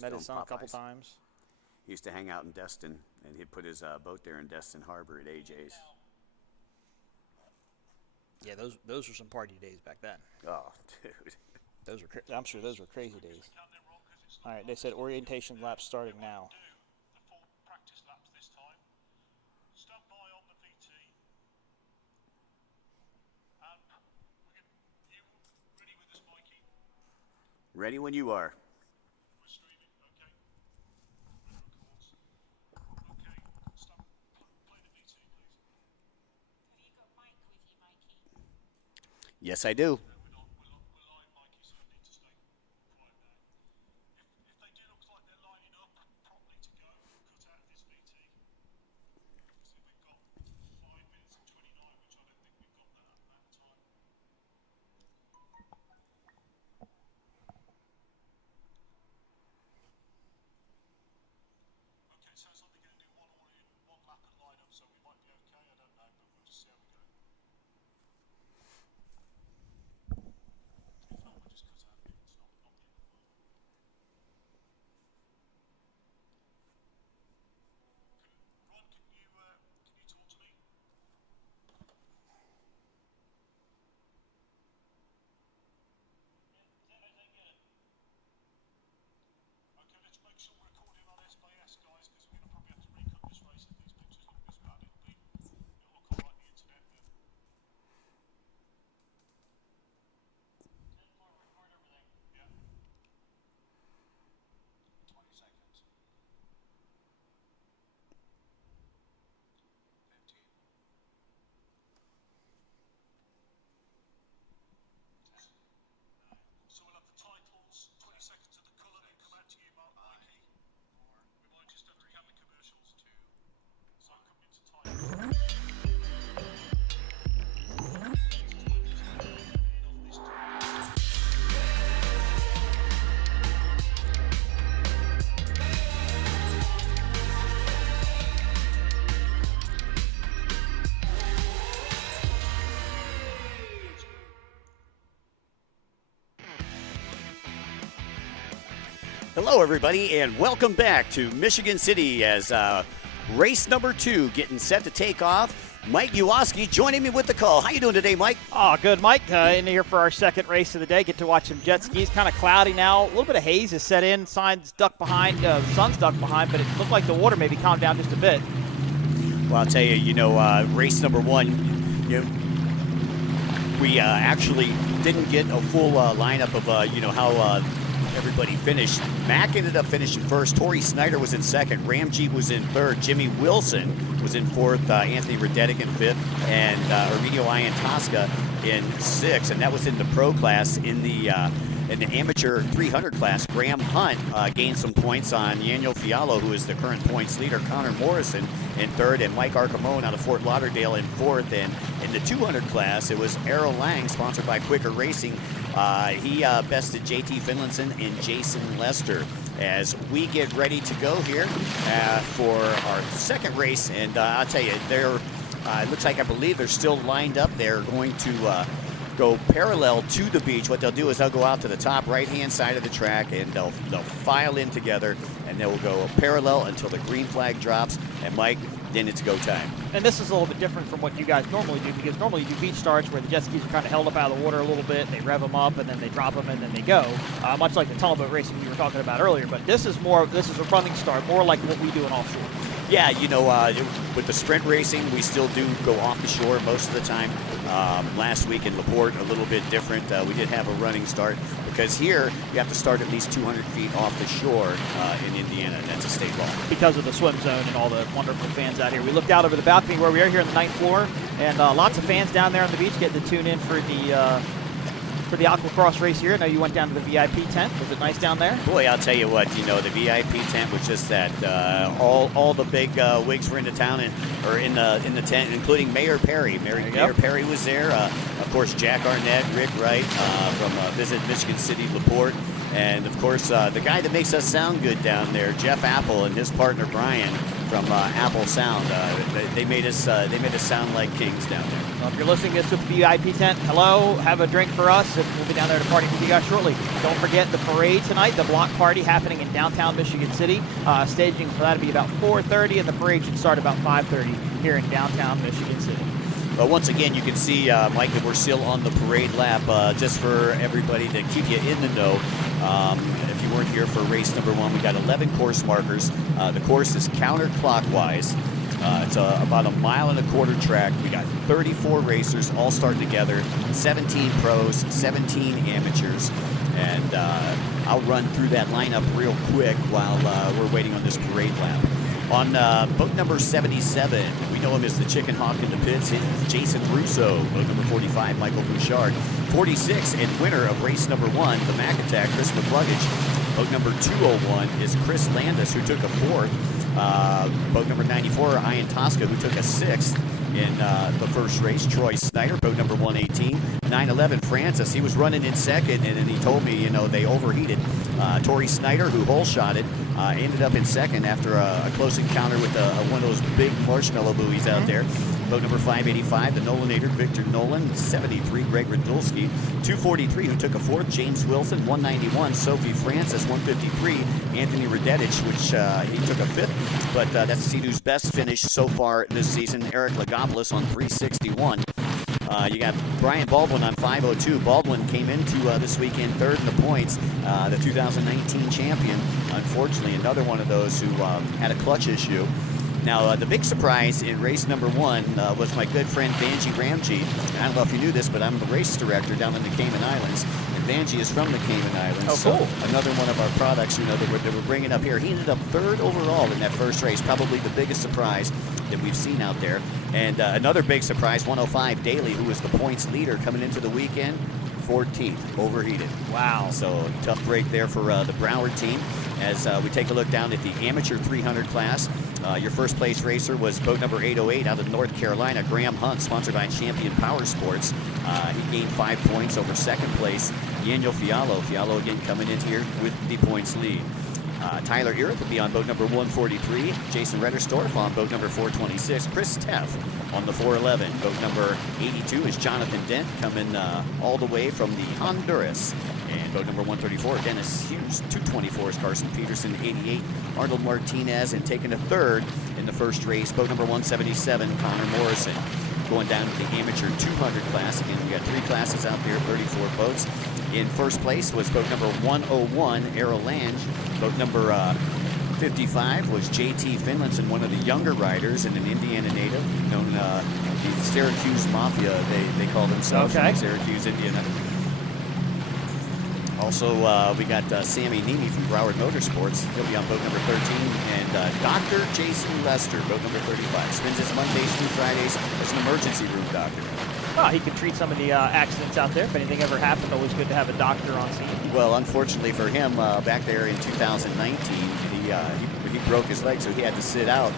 Met his son a couple times. He used to hang out in Destin, and he'd put his boat there in Destin Harbor at AJ's. Yeah, those were some party days back then. Oh, dude. I'm sure those were crazy days. All right, they said orientation laps starting now. Ready when you are. Yes, I do. Hello, everybody, and welcome back to Michigan City as race number 2 getting set to take off. Mike Uwoski joining me with the call. How you doing today, Mike? Oh, good, Mike. In here for our second race of the day. Get to watch some jet skis. Kind of cloudy now. A little bit of haze has set in. Sun's ducked behind. The sun's ducked behind, but it looked like the water maybe calmed down just a bit. Well, I'll tell you, race number 1, we actually didn't get a full lineup of, how everybody finished. Mack ended up finishing first. Torrey Snyder was in second. Ramjeet was in third. Jimmy Wilson was in fourth. Anthony Radedick in fifth. And Arminio Iantosca in sixth. And that was in the pro class. In the amateur 300 class, Graham Hunt gained some points on Yaniel Fiallo, who is the current points leader. Connor Morrison in third, and Mike Arcamone out of Fort Lauderdale in fourth. And in the 200 class, it was Errol Lang, sponsored by Quicker Racing. He bested JT Finlinson and Jason Lester as we get ready to go here for our second race. And I'll tell you, it looks like, I believe they're still lined up. They're going to go parallel to the beach. What they'll do is they'll go out to the top right-hand side of the track, and they'll file in together, and they will go parallel until the green flag drops. And Mike, then it's go time. And this is a little bit different from what you guys normally do, because normally you do beach starts where the jet skis are kind of held up out of the water a little bit. They rev them up, and then they drop them, and then they go, much like the tunnel boat racing we were talking about earlier. But this is a running start, more like what we do in offshore. Yeah, with the sprint racing, we still do go off the shore most of the time. Last week in LaPorte, a little bit different. We did have a running start because here you have to start at least 200 feet off the shore in Indiana, and that's a state law. Because of the swim zone and all the wonderful fans out here. We looked out over the balcony where we are here on the 9th floor, and lots of fans down there on the beach getting to tune in for the aquacross race here. I know you went down to the VIP tent. Was it nice down there? Boy, I'll tell you what, the VIP tent was just that. All the big wigs were into town or in the tent, including Mayor Perry. Mayor Perry was there. Of course, Jack Arnett, Rick Wright from Visit Michigan City, LaPorte. And, of course, the guy that makes us sound good down there, Jeff Apple, and his partner, Brian, from Apple Sound. They made us sound like kings down there. Well, if you're listening to this with the VIP tent, hello, have a drink for us, and we'll be down there to party with you guys shortly. Don't forget the parade tonight, the block party happening in downtown Michigan City. Staging for that to be about 4:30, and the parade should start about 5:30 here in downtown Michigan City. Well, once again, you can see, Mike, that we're still on the parade lap. Just for everybody to keep you in the know, if you weren't here for race number 1, we got 11 course markers. The course is counterclockwise. It's about a 1.25 mile track. We got 34 racers all starting together, 17 pros, 17 amateurs. And I'll run through that lineup real quick while we're waiting on this parade lap. On boat number 77, we know him as the Chicken Hawk in the pits. It's Jason Russo. Boat number 45, Michael Bouchard. 46, and winner of race number 1, the Mac Attack, Chris McCluggage. Boat number 201 is Chris Landis, who took a 4th. Boat number 94, Ian Tosca, who took a 6th in the first race. Troy Snyder, boat number 118. 911, Francis, he was running in 2nd, and then he told me, you know, they overheated. Tori Snyder, who hole-shotted, ended up in 2nd after a close encounter with one of those big marshmallow buoys out there. Boat number 585, the Nolanator, Victor Nolan. 73, Greg Radulski. 243, who took a 4th, James Wilson. 191, Sophie Francis. 153, Anthony Radetich, which he took a 5th. But that's Sea-Doo's best finish so far this season. Eric Lagopoulos on 361. You got Brian Baldwin on 502. Baldwin came into this weekend 3rd in the points, the 2019 champion. Unfortunately, another one of those who had a clutch issue. Now, the big surprise in race number 1 was my good friend Vanjie Ramji. And I don't know if you knew this, but I'm the race director down in the Cayman Islands. And Vanjie is from the Cayman Islands. Oh, cool. So another one of our products, you know, that we're bringing up here. He ended up 3rd overall in that first race, probably the biggest surprise that we've seen out there. And another big surprise, 105, Daly, who was the points leader coming into the weekend, 14th, overheated. Wow. So tough break there for the Broward team. As we take a look down at the amateur 300 class, your first place racer was boat number 808 out of North Carolina, Graham Hunt, sponsored by Champion Power Sports. He gained 5 points over 2nd place, Daniel Fialo. Fialo again coming in here with the points lead. Tyler Erith will be on boat number 143. Jason Redderstorff on boat number 426. Chris Teff on the 411. Boat number 82 is Jonathan Dent coming all the way from the Honduras. And boat number 134, Dennis Hughes. 224 is Carson Peterson. 88, Arnold Martinez. And taking a 3rd in the first race, boat number 177, Connor Morrison. Going down to the amateur 200 class. Again, we got 3 classes out there, 34 boats. In first place was boat number 101, Errol Lange. Boat number 55 was J.T. Finlinson, one of the younger riders and an Indiana native, known the Syracuse Mafia, they call themselves. Okay. Syracuse, Indiana. Also, we got Sammy Nemi from Broward Motorsports. He'll be on boat number 13. And Dr. Jason Lester, boat number 35. Spends his Mondays through Fridays as an emergency room doctor. Well, he could treat some of the accidents out there. If anything ever happened, always good to have a doctor on scene. Well, unfortunately for him, back there in 2019, he broke his leg, so he had to sit out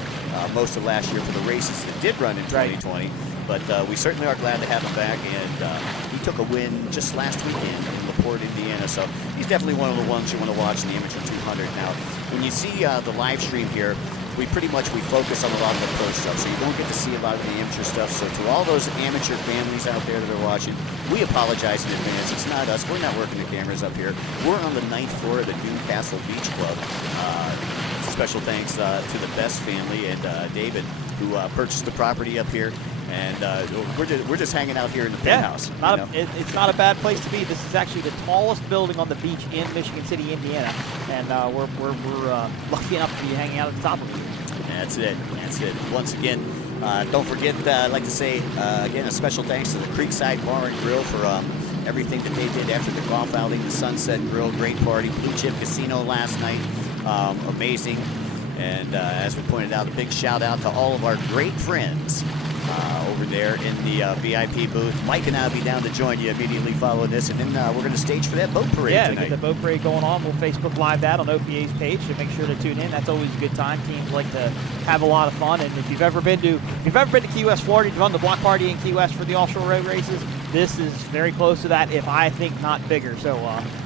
most of last year for the races that did run in 2020. But we certainly are glad to have him back, and he took a win just last weekend in LaPorte, Indiana. So he's definitely one of the ones you want to watch in the Amateur 200. Now, when you see the live stream here, we focus on a lot of the pro stuff, so you don't get to see a lot of the amateur stuff. So to all those amateur families out there that are watching, we apologize in advance. It's not us. We're not working the cameras up here. We're on the 9th floor of the Newcastle Beach Club. Special thanks to the Best family and David, who purchased the property up here. And we're just hanging out here in the penthouse. It's not a bad place to be. This is actually the tallest building on the beach in Michigan City, Indiana, and we're lucky enough to be hanging out at the top of it. That's it. Once again, don't forget, I'd like to say again a special thanks to the Creekside Bar and Grill for everything that they did after the golf outing. The Sunset Grill, great party. Blue Chip Casino last night, amazing. And as we pointed out, a big shout out to all of our great friends over there in the VIP booth. Mike and I will be down to join you immediately following this, and then we're going to stage for that boat parade tonight. Yeah, get the boat parade going on. We'll Facebook Live that on OPA's page, so make sure to tune in. That's always a good time. Teams like to have a lot of fun, and if you've ever been to Key West, Florida, you've run the block party in Key West for the offshore road races, this is very close to that, if I think not bigger. So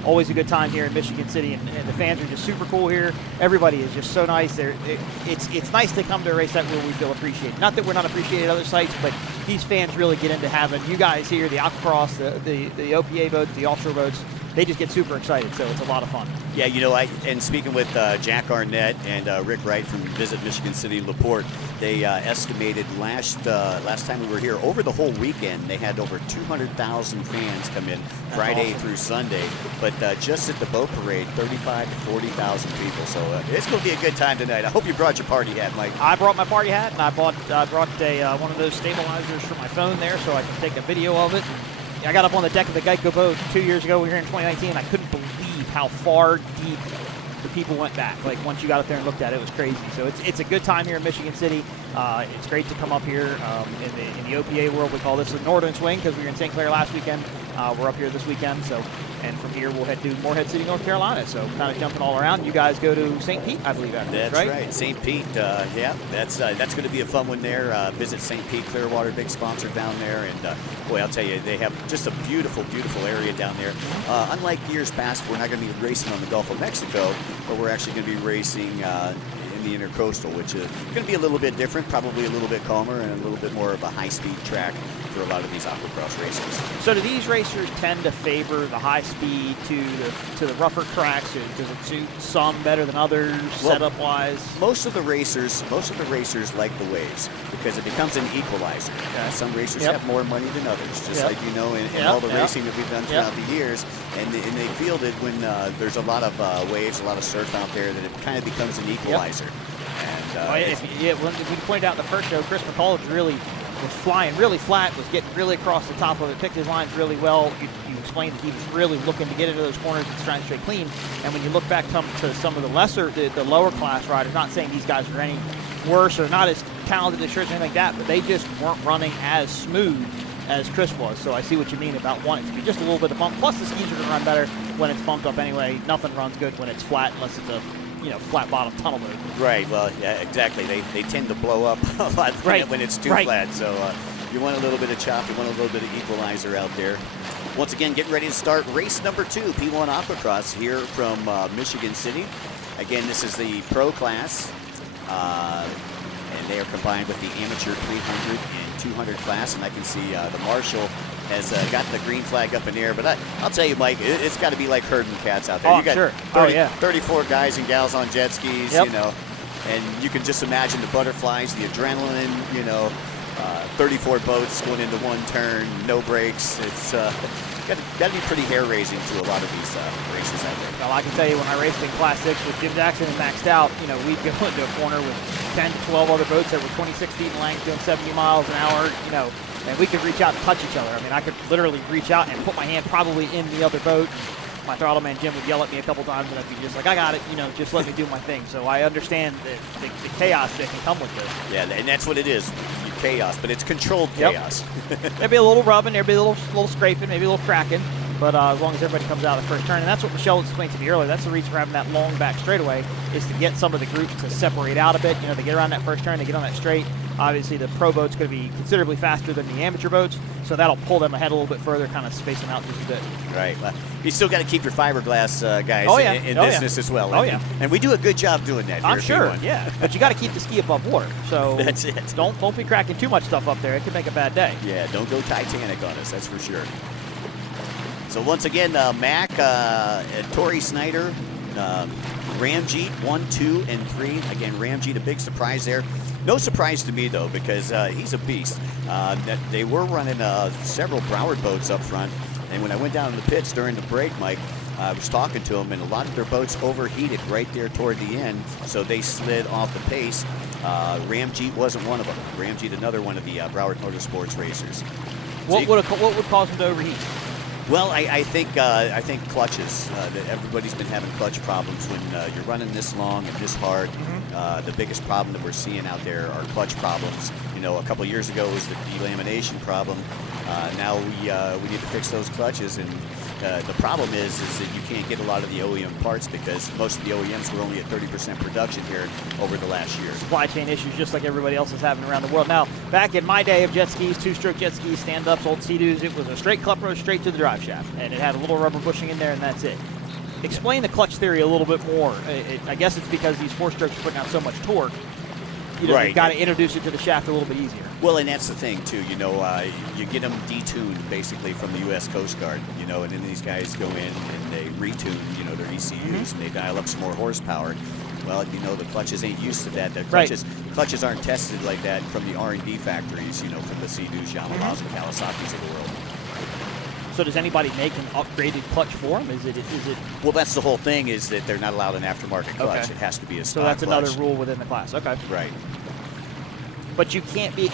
always a good time here in Michigan City, and the fans are just super cool here. Everybody is just so nice. It's nice to come to a race that where we feel appreciated. Not that we're not appreciated at other sites, but these fans really get into having you guys here, the aquacross, the OPA boats, the offshore boats. They just get super excited, so it's a lot of fun. Yeah, and speaking with Jack Arnett and Rick Wright from Visit Michigan City LaPorte, they estimated last time we were here, over the whole weekend, they had over 200,000 fans come in Friday awesome. through Sunday. But just at the boat parade, 35 to 40,000 people. So it's going to be a good time tonight. I hope you brought your party hat, Mike. I brought my party hat, and I brought one of those stabilizers for my phone there, so I can take a video of it. I got up on the deck of the Geico boat 2 years ago. We were here in 2019, and I couldn't believe how far deep the people went back. Like, once you got up there and looked at it, it was crazy. So it's a good time here in Michigan City. It's great to come up here in the OPA world. We call this the Northern Swing because we were in St. Clair last weekend. We're up here this weekend. And from here, we'll head to Morehead City, North Carolina. So kind of jumping all around. You guys go to St. Pete, I believe, after That's this, right. St. Pete, yeah, that's going to be a fun one there. Visit St. Pete, Clearwater, big sponsor down there. And, boy, I'll tell you, they have just a beautiful, beautiful area down there. Unlike years past, we're not going to be racing on the Gulf of Mexico, but we're actually going to be racing in the Intercoastal, which is going to be a little bit different, probably a little bit calmer, and a little bit more of a high-speed track for a lot of these aquacross races. So do these racers tend to favor the high speed to the rougher tracks? Does it suit some better than others, setup wise? Most of the racers like the waves because it becomes an equalizer. Some racers have more money than others, just like in all the racing that we've done throughout the years. And they feel that when there's a lot of waves, a lot of surf out there, that it kind of becomes an equalizer. And when you pointed out in the first show, Chris McCall was flying really flat, was getting really across the top of it, picked his lines really well. You explained that he was really looking to get into those corners and trying to straight clean. And when you look back to some of the lower class riders, not saying these guys are any worse or not as talented as shirts or anything like that, but they just weren't running as smooth as Chris was. So I see what you mean about wanting to be just a little bit of bump. Plus the skis are going to run better when it's bumped up anyway. Nothing runs good when it's flat unless it's a flat bottom tunnel boat. Right, well, yeah, exactly. They tend to blow up a lot when it's too flat. So you want a little bit of chop, you want a little bit of equalizer out there. Once again, getting ready to start race number 2, P1 Aquacross here from Michigan City. Again, this is the pro class, and they are combined with the amateur 300 and 200 class. And I can see the marshal has got the green flag up in the air. But I'll tell you, Mike, it's got to be like herding cats out there. Oh, you got sure. 34 guys and gals on jet skis, and you can just imagine the butterflies, the adrenaline, 34 boats going into one turn, no brakes. It's got to be pretty hair-raising to a lot of these races out there. Well, I can tell you when I raced in Class 6 with Jim Jackson and maxed out, we'd go into a corner with 10 to 12 other boats that were 26 feet in length, doing 70 miles an hour, and we could reach out and touch each other. I mean, I could literally reach out and put my hand probably in the other boat. My throttle man Jim would yell at me a couple times, and I'd be just like, I got it, just let me do my thing. So I understand the chaos that can come with this. Yeah, and that's what it is, chaos, but it's controlled chaos. There'd be a little rubbing, there'd be a little scraping, maybe a little cracking, but as long as everybody comes out of the first turn, and that's what Michelle explained to me earlier, that's the reason for having that long back straightaway, is to get some of the groups to separate out a bit. They get around that first turn, they get on that straight. Obviously, the pro boat's going to be considerably faster than the amateur boats, so that'll pull them ahead a little bit further, kind of space them out just a bit. Right. Well, you still got to keep your fiberglass guys in business as well. And we do a good job doing that. I'm sure. Yeah. But you got to keep the ski above water. So that's it. Don't be cracking too much stuff up there. It could make a bad day. Yeah. Don't go Titanic on us. That's for sure. So once again, Mac, Tori Snyder, Ramjeet 1, 2, and 3. Again, Ramjeet, a big surprise there. No surprise to me, though, because he's a beast. They were running several Broward boats up front, and when I went down in the pits during the break, Mike, I was talking to them, and a lot of their boats overheated right there toward the end, so they slid off the pace. Ramjeet wasn't one of them. Ramjeet, another one of the Broward Motorsports racers. What would cause them to overheat? Well, I think clutches. That everybody's been having clutch problems when you're running this long and this hard. The biggest problem that we're seeing out there are clutch problems. A couple years ago was the delamination problem. Now we need to fix those clutches, and the problem is that you can't get a lot of the OEM parts because most of the OEMs were only at 30% production here over the last year. Supply chain issues just like everybody else is having around the world. Now, back in my day of jet skis, two-stroke jet skis, stand-ups, old Sea-Doos, it was a straight clutch straight to the drive shaft, and it had a little rubber bushing in there, and that's it. Explain the clutch theory a little bit more. I guess it's because these four-strokes are putting out so much torque. Right. You've got to introduce it to the shaft a little bit easier. Well, and that's the thing, too. You get them detuned, basically, from the U.S. Coast Guard, and then these guys go in and they retune, their ECUs, and they dial up some more horsepower. Well, the clutches ain't used to that. The clutches aren't tested like that from the R&D factories, from the Sea-Doos, Yamahas, the Kawasaki's of the world. So does anybody make an upgraded clutch for them? Is it? Well, that's the whole thing, is that they're not allowed an aftermarket clutch. Okay. It has to be a stock So that's clutch. another rule within the class. Okay. Right. But you can't be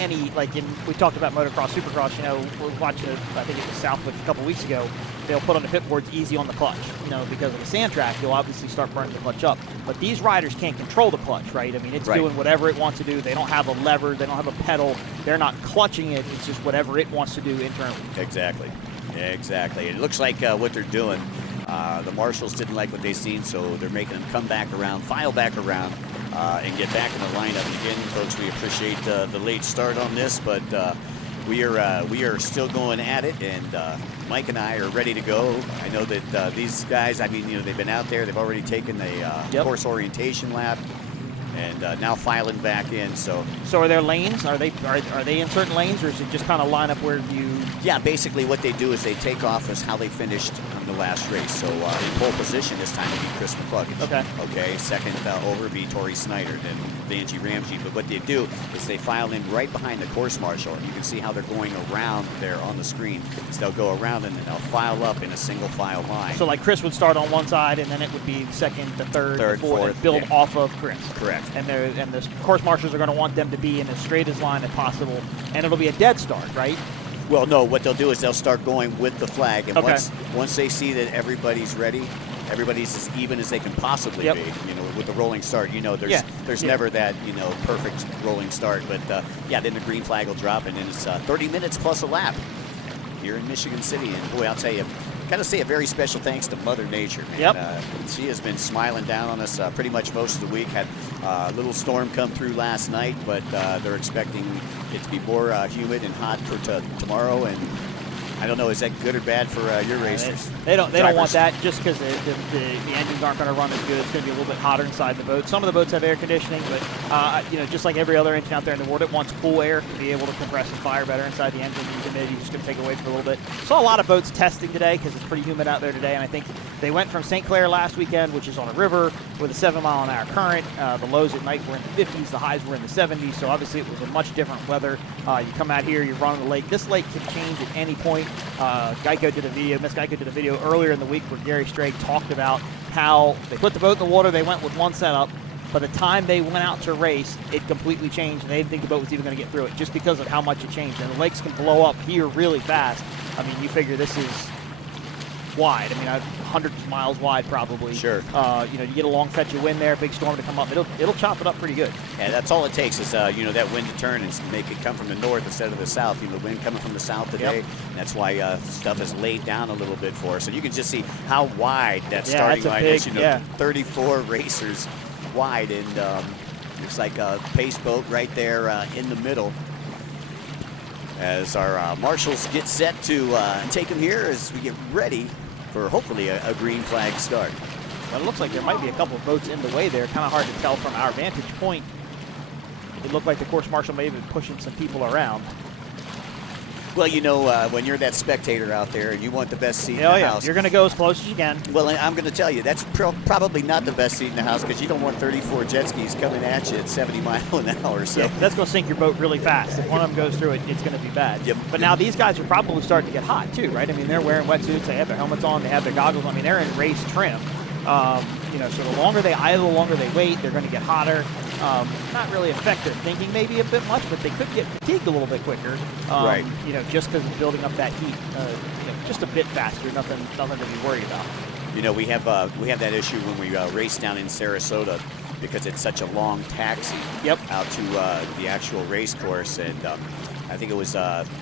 we talked about motocross, supercross, we're watching, I think it was Southwick a couple weeks ago, they'll put on the pit boards easy on the clutch. Because of the sand track, you'll obviously start burning the clutch up. But these riders can't control the clutch, right? I mean, it's doing whatever it wants to do. They don't have a lever. They don't have a pedal. They're not clutching it. It's just whatever it wants to do internally. Exactly. It looks like what they're doing, the marshals didn't like what they seen, so they're making them come back around, file back around, and get back in the lineup. And again, folks, we appreciate the late start on this, but we are still going at it, and Mike and I are ready to go. I know that these guys, they've been out there, they've already taken the course orientation lap, and now filing back in. So are there lanes? Are they in certain lanes, or is it just kind of line up where you? Yeah, basically what they do is they take off as how they finished on the last race. So in pole position this time would be Chris McCluggage. Okay. Second over be Tori Snyder, then Vanjie Ramsey. But what they do is they file in right behind the course marshal, and you can see how they're going around there on the screen. So they'll go around and then they'll file up in a single file line. So like Chris would start on one side, and then it would be second, the third, the fourth, and build off of Chris. Correct. And the course marshals are going to want them to be in as straight as line as possible, and it'll be a dead start, right? Well, no. What they'll do is they'll start going with the flag, and once they see that everybody's ready, everybody's as even as they can possibly be. With the rolling start, there's never that perfect rolling start, but then the green flag will drop, and then it's 30 minutes plus a lap here in Michigan City. And boy, I'll tell you, gotta say a very special thanks to Mother Nature, man. She has been smiling down on us pretty much most of the week. Had a little storm come through last night, but they're expecting it to be more humid and hot for tomorrow. And I don't know, is that good or bad for your racers? They don't want that just because the engines aren't going to run as good. It's going to be a little bit hotter inside the boat. Some of the boats have air conditioning, but just like every other engine out there in the world, it wants cool air to be able to compress and fire better inside the engine. The humidity is just going to take away for a little bit. Saw a lot of boats testing today because it's pretty humid out there today, and I think they went from St. Clair last weekend, which is on a river with a 7-mile-an-hour current. The lows at night were in the 50s, the highs were in the 70s, so obviously it was a much different weather. You come out here, you run on the lake. This lake can change at any point. Geico did a video, Miss Geico did a video earlier in the week where Gary Strake talked about how they put the boat in the water, they went with one setup. By the time they went out to race, it completely changed, and they didn't think the boat was even going to get through it just because of how much it changed. And the lakes can blow up here really fast. I mean, you figure this is wide. I mean, hundreds of miles wide probably. Sure. You get a long fetch of wind there, big storm to come up. It'll chop it up pretty good. Yeah, that's all it takes is that wind to turn and make it come from the north instead of the south. The wind coming from the south today. That's why stuff is laid down a little bit for us. So you can just see how wide that starting line is. 34 racers wide, and looks like a pace boat right there in the middle. As our marshals get set to take them here as we get ready for hopefully a green flag start. Well, it looks like there might be a couple of boats in the way there. Kind of hard to tell from our vantage point. It looked like the course marshal may have been pushing some people around. Well, when you're that spectator out there and you want the best seat in the house. You're going to go as close as you can. Well, I'm going to tell you, that's probably not the best seat in the house because you don't want 34 jet skis coming at you at 70 miles an hour. So that's going to sink your boat really fast. If one of them goes through it, it's going to be bad. But now these guys are probably starting to get hot too, right? I mean, they're wearing wetsuits, they have their helmets on, they have their goggles. I mean, they're in race trim. So the longer they idle, the longer they wait, they're going to get hotter. Not really affect their thinking maybe a bit much, but they could get fatigued a little bit quicker. Right. Just because of building up that heat, just a bit faster. Nothing to be worried about. We have that issue when we race down in Sarasota. because it's such a long taxi out to the actual race course. And I think it was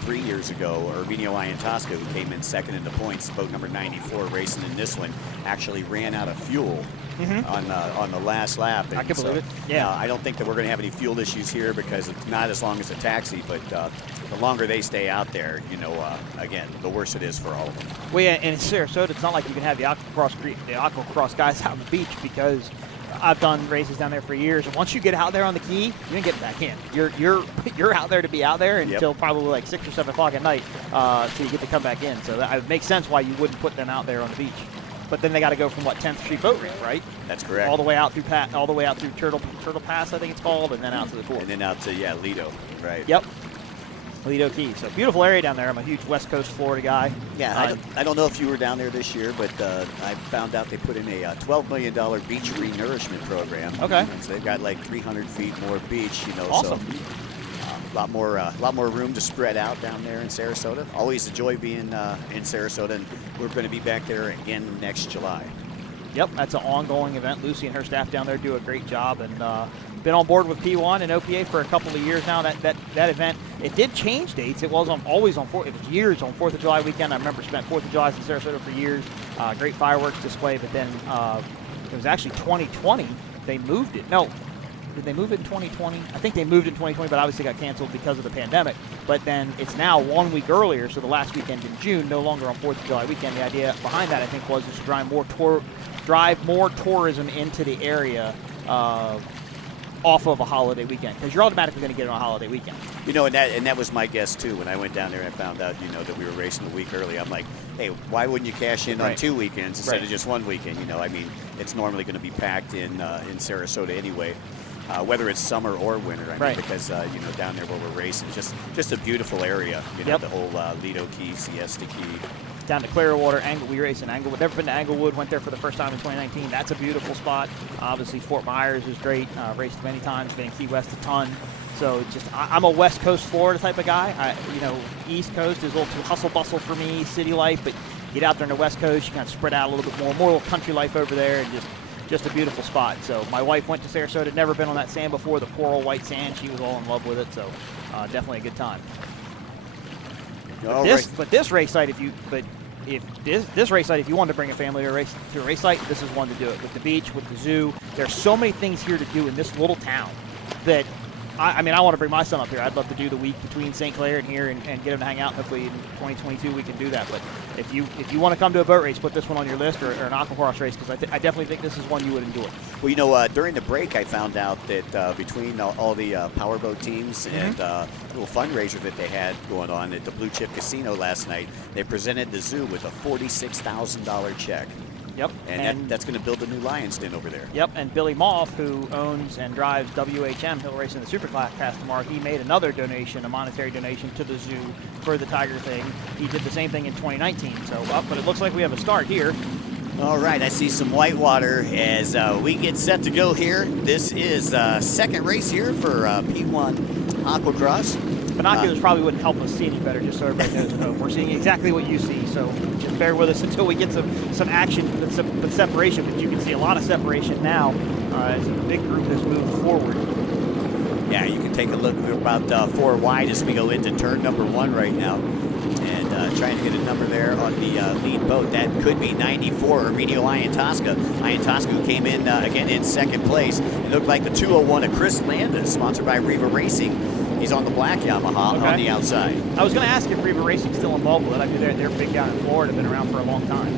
3 years ago, Arminio Iantosca, who came in second in the points, boat number 94, racing in this one, actually ran out of fuel on the last lap. And I can believe it. Yeah. I don't think that we're going to have any fuel issues here because it's not as long as a taxi, but the longer they stay out there, again, the worse it is for all of them. Well, yeah, and in Sarasota, it's not like you can have the aquacross guys out on the beach, because I've done races down there for years, and once you get out there on the key, you don't get back in. You're out there to be out there until probably like 6 or 7 o'clock at night, so you get to come back in. So that makes sense why you wouldn't put them out there on the beach. But then they got to go from 10th Street boat ramp, right? That's correct. All the way out through Turtle Pass, I think it's called, and then out to the port. And then out to Lido, right? Yep. Lido Key. So beautiful area down there. I'm a huge West Coast Florida guy. Yeah, I don't know if you were down there this year, but I found out they put in a $12 million beach renourishment program. Okay. So they've got like 300 feet more beach, Awesome. So a lot more room to spread out down there in Sarasota. Always a joy being in Sarasota, and we're going to be back there again next July. Yep, that's an ongoing event. Lucy and her staff down there do a great job, and been on board with P1 and OPA for a couple of years now. That event, it did change dates. It was always on it was years on 4th of July weekend. I remember spent 4th of July in Sarasota for years. Great fireworks display, but then it was actually 2020 they moved it. No, did they move it in 2020? I think they moved it in 2020, but obviously got canceled because of the pandemic. But then it's now 1 week earlier, so the last weekend in June, no longer on 4th of July weekend. The idea behind that, I think, was to drive more tourism into the area off of a holiday weekend, because you're automatically going to get it on a holiday weekend. And that was my guess too. When I went down there and I found out, that we were racing a week early, I'm like, hey, why wouldn't you cash in on 2 weekends instead of just 1 weekend? It's normally going to be packed in Sarasota anyway, whether it's summer or winter. Because down there where we're racing, just a beautiful area. The whole Lido Key, Siesta Key. Down to Clearwater, we race in Englewood. Never been to Englewood, went there for the first time in 2019. That's a beautiful spot. Obviously, Fort Myers is great. Raced many times, been in Key West a ton. So I'm a West Coast Florida type of guy. East Coast is a little too hustle bustle for me, city life, but get out there on the West Coast, you kind of spread out a little bit more little country life over there, and just a beautiful spot. So my wife went to Sarasota, never been on that sand before, the coral white sand. She was all in love with it, so definitely a good time. But this race site, if you wanted to bring a family to a race site, this is one to do it. With the beach, with the zoo, there's so many things here to do in this little town that I want to bring my son up here. I'd love to do the week between St. Clair and here and get him to hang out. Hopefully in 2022 we can do that. But if you want to come to a boat race, put this one on your list, or an aquacross race, because I definitely think this is one you would enjoy. Well, during the break I found out that between all the powerboat teams and little fundraiser that they had going on at the Blue Chip Casino last night, they presented the zoo with a $46,000 check. Yep. And that's going to build a new Lions Den over there. Yep, and Billy Moff, who owns and drives WHM, he'll race in the Superclass tomorrow, he made another donation, a monetary donation to the zoo for the Tiger thing. He did the same thing in 2019. But it looks like we have a start here. All right, I see some whitewater as we get set to go here. This is second race here for P1 Aquacross. Binoculars probably wouldn't help us see any better, just so everybody knows. We're seeing exactly what you see, so just bear with us until we get some action, some separation. But you can see a lot of separation now as a big group has moved forward. Yeah, you can take a look. We're about 4 wide as we go into turn number 1 right now. And trying to get a number there on the lead boat. That could be 94, Arminio Iantosca. Iantosca, who came in again in second place. It looked like the 201 of Chris Landis, sponsored by Riva Racing. He's on the black Yamaha on the outside. I was going to ask if Riva Racing's still involved with it. I mean, they're big down in Florida, been around for a long time.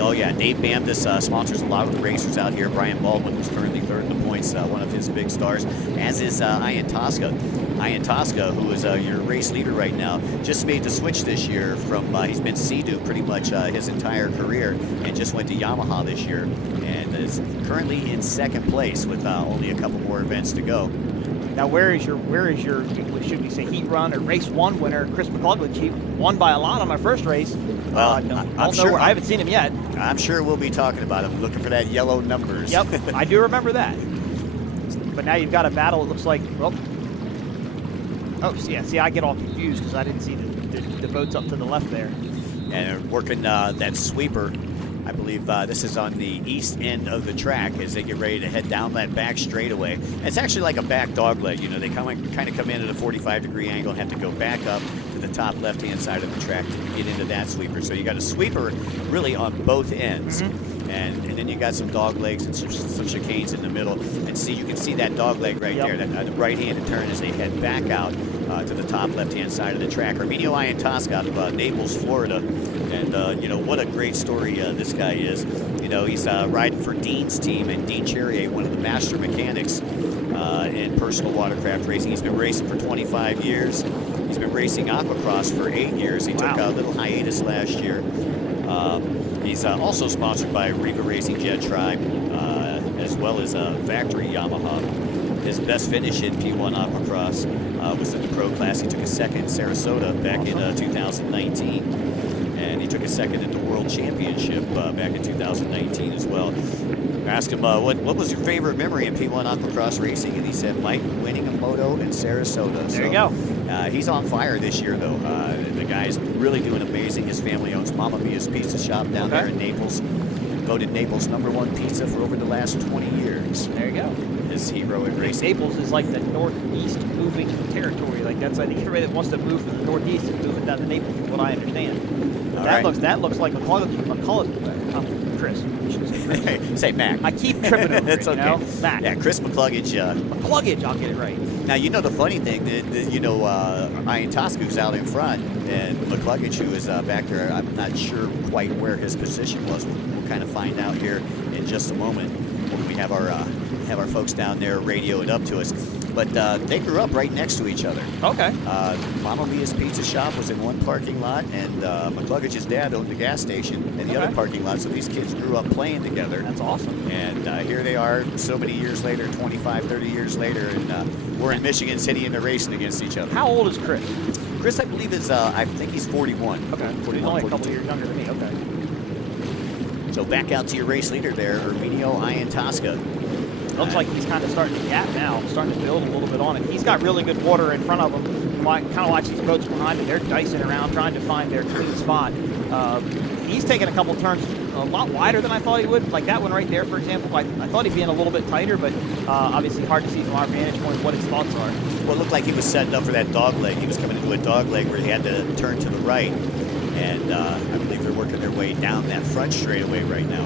Oh, yeah. Dave Bamdis sponsors a lot of the racers out here. Brian Baldwin, who's currently third in the points, one of his big stars, as is Iantosca. Iantosca, who is your race leader right now, just made the switch this year from, he's been Sea-Doo pretty much his entire career, and just went to Yamaha this year, and is currently in second place with only a couple more events to go. Now, where is your should we say heat run or race 1 winner, Chris McCluggage? He won by a lot on my first race. Well, I haven't seen him yet. I'm sure we'll be talking about him, looking for that yellow numbers. Yep, I do remember that. But now you've got a battle. It looks like, see, I get all confused because I didn't see the boats up to the left there. And working that sweeper. I believe this is on the east end of the track as they get ready to head down that back straightaway. And it's actually like a back dog leg. They kind of come in at a 45-degree angle and have to go back up to the top left-hand side of the track to get into that sweeper. So you got a sweeper really on both ends. And then you got some dog legs and some chicanes in the middle. And you can see that dog leg right there, the right-handed turn as they head back out to the top left-hand side of the track. Arminio Iantasca out of Naples, Florida. And, what a great story this guy is. He's riding for Dean's team, and Dean Cherrier, one of the master mechanics in personal watercraft racing. He's been racing for 25 years. He's been racing aquacross for 8 years. He took a little hiatus last year. He's also sponsored by Riva Racing Jet Tribe, as well as Factory Yamaha. His best finish in P1 Aquacross was in the pro class. He took a second in Sarasota back in 2019, and he took a second at the World Championship back in 2019 as well. I asked him, what was your favorite memory in P1 Aquacross racing? And he said, Mike, winning a moto in Sarasota. There you go. He's on fire this year, though. The guy's really doing amazing. His family owns Mamma Mia's Pizza Shop down there in Naples. Voted Naples #1 pizza for over the last 20 years. There you go. His hero in racing. Naples is like the northeast moving territory. Like I think everybody that wants to move from the northeast is moving down to Naples, from what I understand. That looks like Chris. Say Mac. I keep tripping over It's okay. Mac. Yeah, Chris McCluggage. McCluggage, I'll get it right. Now, the funny thing, Iantasca, who's out in front, and McCluggage, who is back there, I'm not sure quite where his position was. We'll kind of find out here in just a moment when we have our folks down there radio it up to us. But they grew up right next to each other. Okay. Mamma Mia's Pizza Shop was in one parking lot, and McCluggage's dad owned the gas station in the other parking lot, so these kids grew up playing together. That's awesome. And here they are so many years later, 25, 30 years later, and we're in Michigan City and they're racing against each other. How old is Chris? Chris, I believe, I think he's 41. Okay. 41, Only a 42. couple years younger than me. Okay. So back out to your race leader there, Arminio Iantasca. Looks like he's kind of starting to gap now, starting to build a little bit on it. He's got really good water in front of him. You might kind of watch these boats behind him. They're dicing around, trying to find their clean spot. He's taking a couple turns a lot wider than I thought he would. Like that one right there, for example. I thought he'd be in a little bit tighter, but obviously hard to see from our vantage point what his thoughts are. Well, it looked like he was setting up for that dog leg. He was coming into a dog leg where he had to turn to the right. And I believe they're working their way down that front straightaway right now.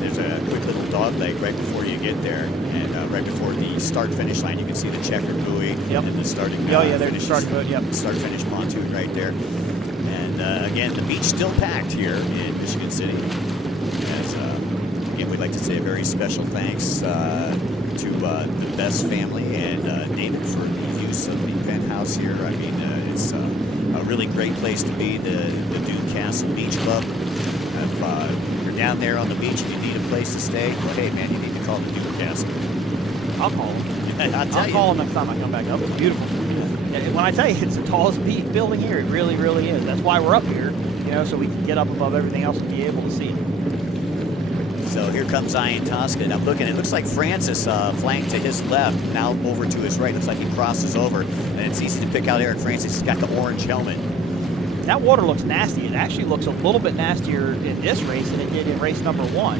There's a quick little dog leg right before you get there, and right before the start-finish line, you can see the checkered buoy and the starting. There's the starting buoy. Yep. Start-finish pontoon right there. And again, the beach still packed here in Michigan City. As, again, we'd like to say a very special thanks to the Best family and David for the use of the penthouse here. I mean, it's a really great place to be. The Dune Castle Beach Club. If you're down there on the beach and you need a place to stay, well, hey man, you need to call the Dune Castle. I'll call him. I'll call him next time I come back up. It's beautiful. And when I tell you it's the tallest building here, it really, really is. That's why we're up here, so we can get up above everything else and be able to see it. So here comes Iantasca. Now looking, it looks like Francis flanked to his left, now over to his right. Looks like he crosses over, and it's easy to pick out Eric Francis. He's got the orange helmet. That water looks nasty. It actually looks a little bit nastier in this race than it did in race number 1.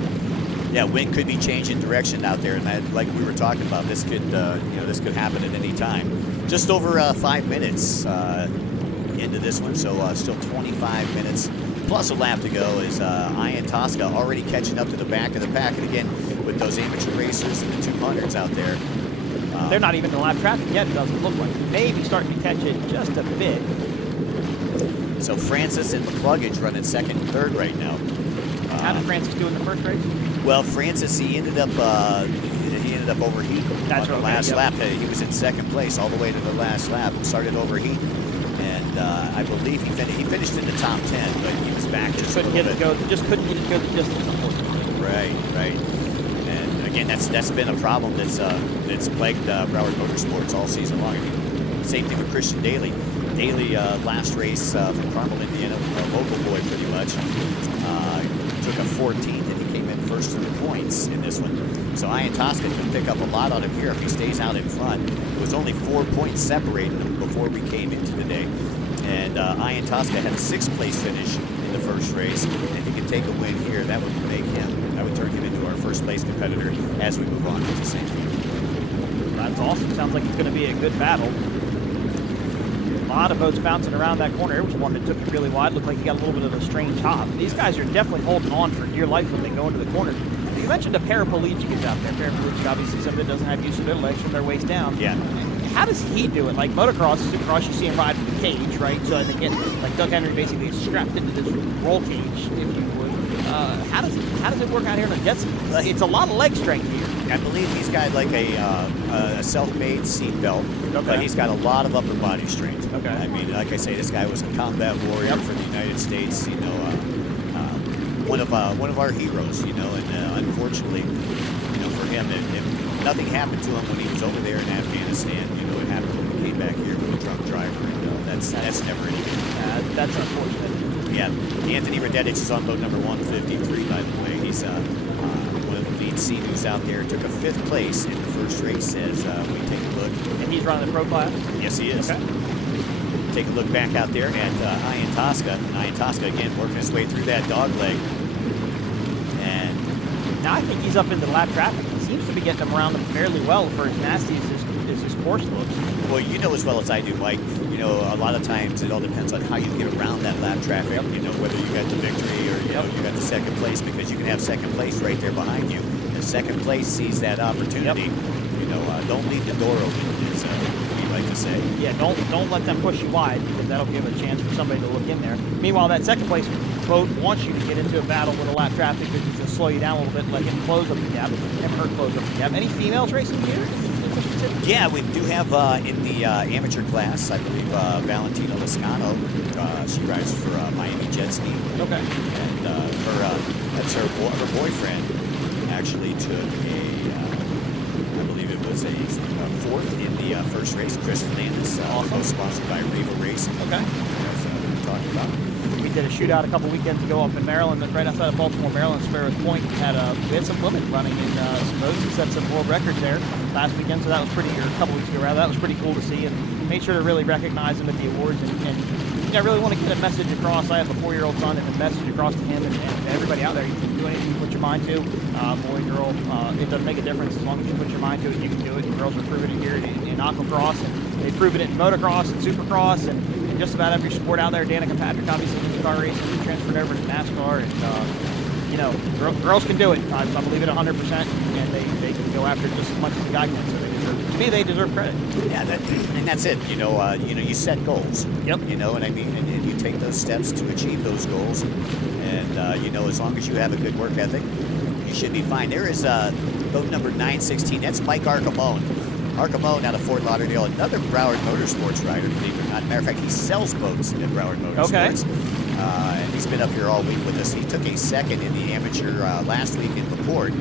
Yeah, wind could be changing direction out there, and that, like we were talking about, this could this could happen at any time. Just over 5 minutes into this one, so still 25 minutes plus a lap to go. Is Iantasca already catching up to the back of the pack, and again with those amateur racers and the 200s out there. They're not even in the lap traffic yet. It doesn't look like. Maybe starting to catch it just a bit. So Francis and McCluggage running second and third right now. How did Francis do in the first race? Well, Francis, he ended up overheating on the last lap. He was in second place all the way to the last lap. Started overheating, and I believe he finished in the top 10, but he was back just couldn't get it to go. Just couldn't get it to go the distance, unfortunately. Right. And again, that's been a problem that's plagued Broward Motorsports all season long. I mean, same thing with Christian Daly. Daly, last race from Carmel, Indiana, a local boy pretty much, took a 14th, and he came in first in the points in this one. So Iantasca can pick up a lot on him here if he stays out in front. It was only 4 points separating them before we came into the day. And Ian Tosca had a 6th place finish in the first race. And if he could take a win here, that would turn him into our 1st place competitor as we move on to the same team. That's awesome. Sounds like it's going to be a good battle. A lot of boats bouncing around that corner. There was one that took it really wide. Looked like he got a little bit of a strange hop. These guys are definitely holding on for dear life when they go into the corner. You mentioned a paraplegic is out there. Paraplegic, obviously, somebody that doesn't have use of their legs from their waist down. Yeah. How does he do it? Like motocross, supercross, you see him ride with a cage, right? So they get, like Doug Henry basically is strapped into this roll cage, if you would. How does it work out here in the jet ski? It's a lot of leg strength here. I believe he's got like a self-made seat belt, but he's got a lot of upper body strength. Okay. I mean, like I say, this guy was a combat warrior for the United States. You know, one of our heroes. You know, and unfortunately, you know, for him, nothing happened to him when he was over there in Afghanistan. You know, it happened when he came back here with a drunk driver, and that's never anything. That's unfortunate. Yeah, Anthony Radetich is on boat number 153, by the way. He's one of the lead sea-doos out there. Took a 5th place in the first race as we take a look. And he's running the pro class? Yes, he is. Okay. Take a look back out there at Ian Tosca. Ian Tosca, again, working his way through that dog leg. And now I think he's up into lap traffic. He seems to be getting them around them fairly well for as nasty as his course looks. Well, you know as well as I do, Mike, you know, a lot of times it all depends on how you get around that lap traffic, you know, whether you got the victory or, you know, you got the 2nd place, because you can have 2nd place right there behind you. If 2nd place sees that opportunity, you know, don't leave the door open, is what we like to say. Yeah, don't let them push you wide, because that'll give a chance for somebody to look in there. Meanwhile, that 2nd place boat wants you to get into a battle with a lap traffic because it's going to slow you down a little bit and let him close up the gap. Never heard close up the gap. Any females racing here? Yeah, we do have in the amateur class, I believe, Valentina Lascano. She rides for Miami Jet Ski. Okay. And her boyfriend actually took I believe it was a 4th in the first race. Chris Fernandez, also sponsored by Riva Racing. Okay. That's what we're talking about. We did a shootout a couple weekends ago up in Maryland, right outside of Baltimore, Maryland, Sparrows Point. We had some women running in some boats and set some world records there last weekend, so that was pretty, or a couple weeks ago rather, that was pretty cool to see, and made sure to really recognize them at the awards, and I really want to get a message across. I have a 4-year-old son, and a message across to him and everybody out there. You can do anything you put your mind to, boy, girl, it doesn't make a difference as long as you put your mind to it, you can do it. And girls are proving it here in aquacross, and they've proven it in motocross and supercross, and just about every sport out there. Danica Patrick, obviously, in car racing, transferred over to NASCAR, and you know, girls can do it. I believe it 100%, and they can go after it just as much as the guy can. So to me, they deserve credit. Yeah, and that's it. You know, you set goals. Yep. You know what I mean, and you take those steps to achieve those goals. And you know, as long as you have a good work ethic, you should be fine. There is boat number 916. That's Mike Arcamone. Arcamone out of Fort Lauderdale, another Broward Motorsports rider, believe it or not. Matter of fact, he sells boats at Broward Motorsports. Okay. And he's been up here all week with us. He took a 2nd in the amateur last week in LaPorte.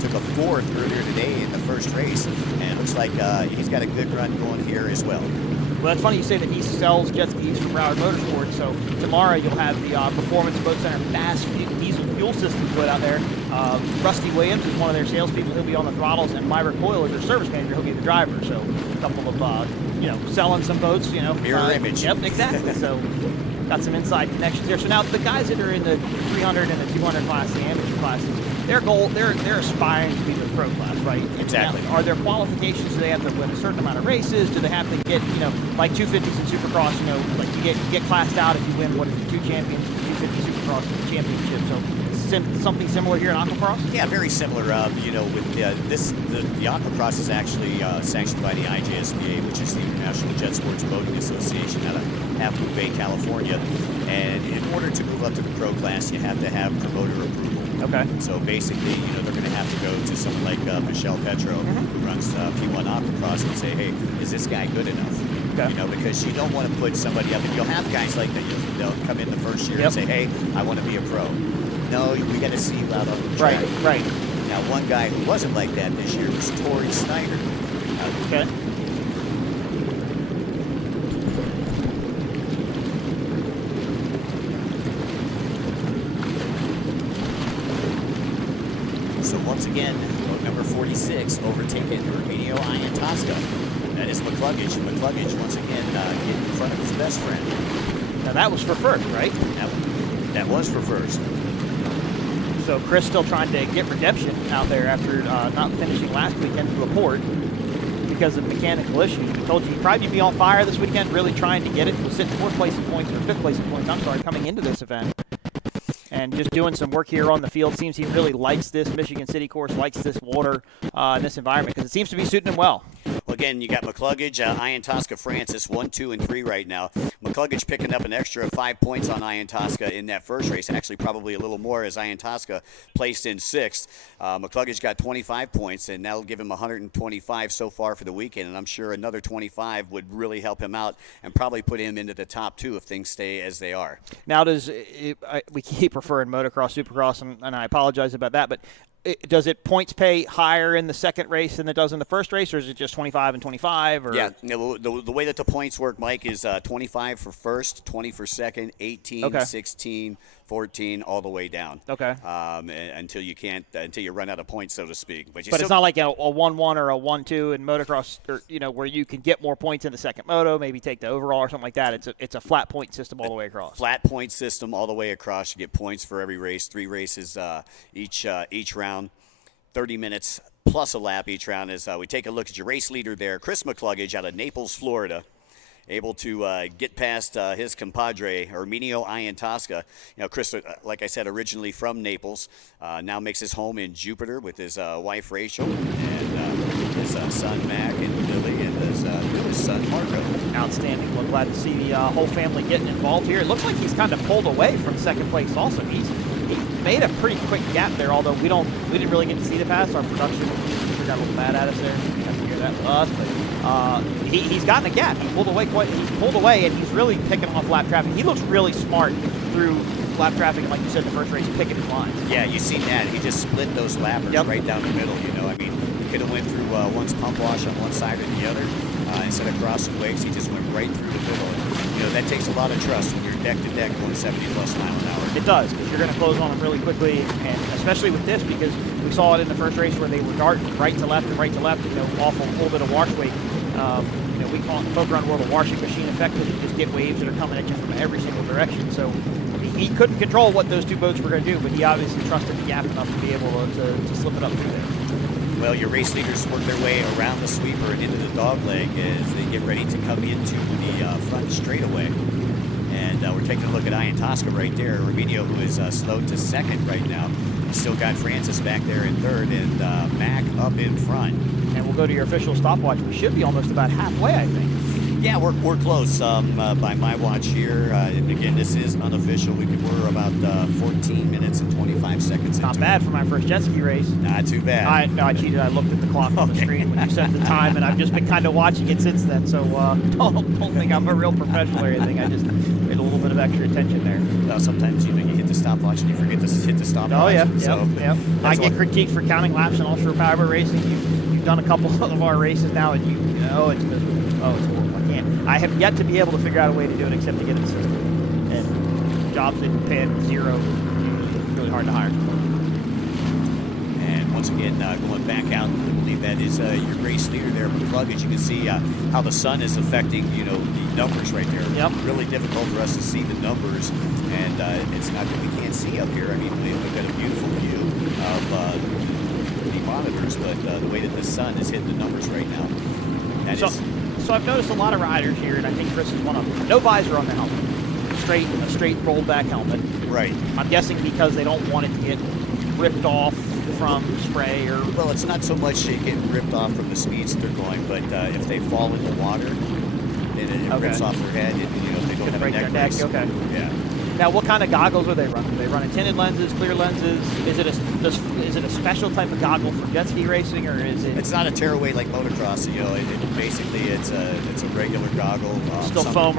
Took a 4th earlier today in the first race. And it looks like he's got a good run going here as well. Well, that's funny you say that he sells jet skis from Broward Motorsports. So tomorrow you'll have the Performance Boat Center Bass diesel fuel systems put out there. Rusty Williams is one of their salespeople. He'll be on the throttles, and Myra Coyle is their service manager. He'll be the driver. So a couple of you know, selling some boats. You know, Mirror image. Yep, exactly. So got some inside connections there. So now the guys that are in the 300 and the 200 class, the amateur classes, their goal, they're aspiring to be the pro class, right? Exactly. Now, are there qualifications? Do they have to win a certain amount of races? Do they have to get, you know, like 250s and Supercross? You know, like you get classed out if you win 2 champions, 250 Supercross championship. So something similar here in aquacross? Yeah, very similar. You know, with the aquacross is actually sanctioned by the IJSBA, which is the International Jet Sports Boating Association out of Half Moon Bay, California. And in order to move up to the pro class, you have to have promoter approval. Okay. So basically, you know, they're going to have to go to someone like Michelle Petro, who runs P1 Aquacross, and say, hey, is this guy good enough? Okay. You know, because you don't want to put somebody up, and you'll have guys like that, they'll come in the first year and say, hey, I want to be a pro. No, we got to see you out on the track. Right. Now, one guy who wasn't like that this year was Tori Snyder. Okay. So once again, boat number 46 overtaken Romeo Ian Tosca. That is McCluggage. McCluggage, once again, getting in front of his best friend. Now that was for first, right? That was for first. So Chris still trying to get redemption out there after not finishing last weekend to a port because of mechanical issues. We told you he'd probably be on fire this weekend, really trying to get it. He was sitting 4th place in points, or 5th place in points, I'm sorry, coming into this event. And just doing some work here on the field. Seems he really likes this Michigan City course, likes this water and this environment because it seems to be suiting him well. Well, again, you got McCluggage, Ian Tosca Francis, 1, 2, and 3 right now. McCluggage picking up an extra 5 points on Ian Tosca in that first race. Actually, probably a little more as Ian Tosca placed in 6th. McCluggage got 25 points, and that'll give him 125 so far for the weekend. And I'm sure another 25 would really help him out and probably put him into the top 2 if things stay as they are. Now, we keep referring motocross, supercross, and I apologize about that, but does it points pay higher in the second race than it does in the first race, or is it just 25 and 25? Or? Yeah, the way that the points work, Mike, is 25 for first, 20 for second, 18, okay. 16, 14, all the way down. Okay. Until you run out of points, so to speak. But it's not like a 1-1 or a 1-2 in motocross, or where you can get more points in the second moto, maybe take the overall or something like that. It's a flat point system all the way across. Flat point system all the way across. You get points for every race. 3 races each round. 30 minutes plus a lap each round. As we take a look at your race leader there, Chris McCluggage out of Naples, Florida, able to get past his compadre, Arminio Ian Tosca. Chris, like I said, originally from Naples, now makes his home in Jupiter with his wife Rachel and his son Mac and Lily and his newest son Marco. Outstanding. We're glad to see the whole family getting involved here. It looks like he's kind of pulled away from second place also. He made a pretty quick gap there, although we didn't really get to see the pass. Our production got a little mad at us there. You have to hear that with us, but he's gotten a gap. He pulled away, and he's really picking off lap traffic. He looks really smart through lap traffic, and like you said, the first race, picking his lines. Yeah, you've seen that. He just split those lappers right down the middle. I mean, he could have went through one's pump wash on one side or the other. Instead of crossing waves, he just went right through the middle. And, that takes a lot of trust when you're deck to deck going 70+ miles an hour. It does, because you're going to close on them really quickly, and especially with this, because we saw it in the first race where they were darting right to left and right to left, off a little bit of wash weight. We call it in the poker run world a washing machine effect, because you just get waves that are coming at you from every single direction. So he couldn't control what those two boats were going to do, but he obviously trusted the gap enough to be able to slip it up through there. Well, your race leaders work their way around the sweeper and into the dogleg as they get ready to come into the front straightaway. And we're taking a look at Ian Tosca right there. Remigio, who is slowed to second right now. Still got Francis back there in third, and Mac up in front. And we'll go to your official stopwatch. We should be almost about halfway, I think. Yeah, we're close by my watch here. And again, this is unofficial. We're about 14 minutes and 25 seconds Not into bad it. for my first jet ski race. Not too bad. I cheated. I looked at the clock on the screen when you said the time, and I've just been kind of watching it since then. So don't think I'm a real professional or anything. I just paid a little bit of extra attention there. Well, sometimes you hit the stopwatch and you forget to hit the stopwatch. Oh yeah, so yep. I get critiqued for counting laps in offshore powerboat racing. You've done a couple of our races now, and it's miserable. Oh, it's horrible. I have yet to be able to figure out a way to do it except to get an assistant. And jobs that pay at 0, it's really hard to hire. And once again, going back out, I believe that is your race leader there, McCluggage. You can see how the sun is affecting, the numbers right there. Yep. Really difficult for us to see the numbers, and it's not that we can't see up here. I mean, we've got a beautiful view of the monitors, but the way that the sun is hitting the numbers right now, So I've noticed a lot of riders here, and I think Chris is one of them. No visor on the helmet. A straight rolled back helmet. Right. I'm guessing because they don't want it to get ripped off from spray or... Well, it's not so much they get ripped off from the speeds that they're going, but if they fall in the water, then it rips off their head, and if they don't have a break their neck. brace. Okay. Yeah. Now, what kind of goggles are they running? Are they running tinted lenses, clear lenses? Is it a special type of goggle for jet ski racing, or is it? It's not a tearaway like motocross. Basically it's a regular goggle. Still foam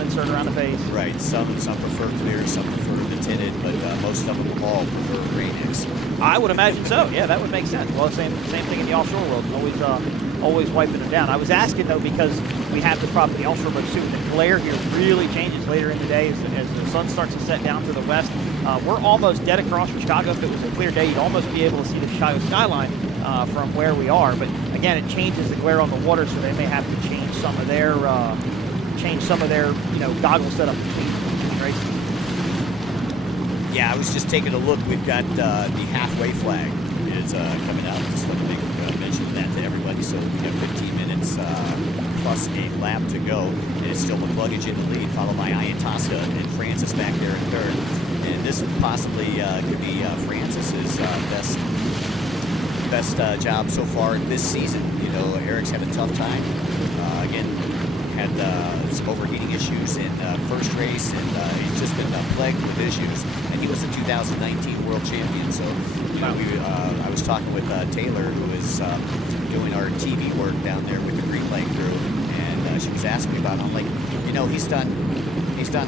insert around the face. Right. Some prefer clear, some prefer the tinted, but most of them all prefer Rain-X. I would imagine so. Yeah, that would make sense. Well, same thing in the offshore world. Always wiping them down. I was asking though because we have the problem with the offshore boat too. The glare here really changes later in the day as the sun starts to set down to the west. We're almost dead across from Chicago. If it was a clear day, you'd almost be able to see the Chicago skyline. from where we are. But again, it changes the glare on the water, so they may have to change some of their goggle setup between races. Yeah, I was just taking a look. We've got the halfway flag is coming out. Just want to mention that to everybody. So we have 15 minutes plus a lap to go. And it's still McCluggage in the lead, followed by Ayatasa and Francis back there in third. And this possibly could be Francis's best job so far this season. You know, Eric's had a tough time. Again, had some overheating issues in first race, and he's just been plagued with issues. And he was the 2019 world champion. So, you know, I was talking with Taylor, who is doing our TV work down there with the Green Lake crew, and she was asking me about it. I'm like, you know, he's done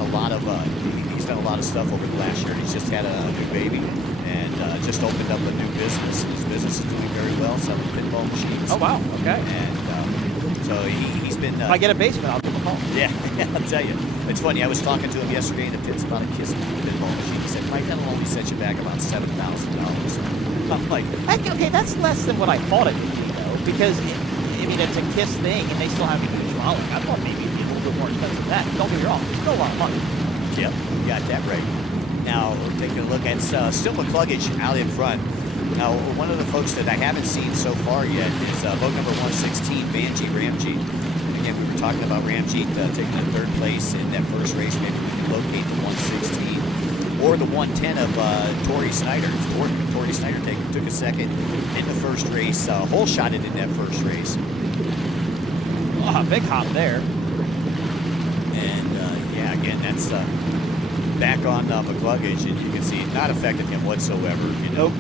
a lot of stuff over the last year. He's just had a new baby, and just opened up a new business. His business is doing very well, selling pinball machines. Oh wow! Okay. And so he's been. If I get a basement, I'll give him a call. Yeah, I'll tell you. It's funny. I was talking to him yesterday in the pits about a Kiss pinball machine. He said, "Mike, that'll only set you back about $7,000." I'm like, okay, that's less than what I thought it would be, though, because it's a Kiss thing, and they still have a huge following. I thought maybe it'd be a little bit more expensive than that. Don't get me wrong, it's still a lot of money. yep, you got that right. Now taking a look at still McCluggage out in front. Now, one of the folks that I haven't seen so far yet is boat number 116, Ramjeet. Again, we were talking about Ramjeet taking the third place in that first race. Maybe we can locate the 116 or the 110 of Tori Snyder. Tori Snyder took a second in the first race, hole shotted in that first race. Oh, big hop there. And yeah, again, that's back on McCluggage, and you can see it not affecting him whatsoever. You know,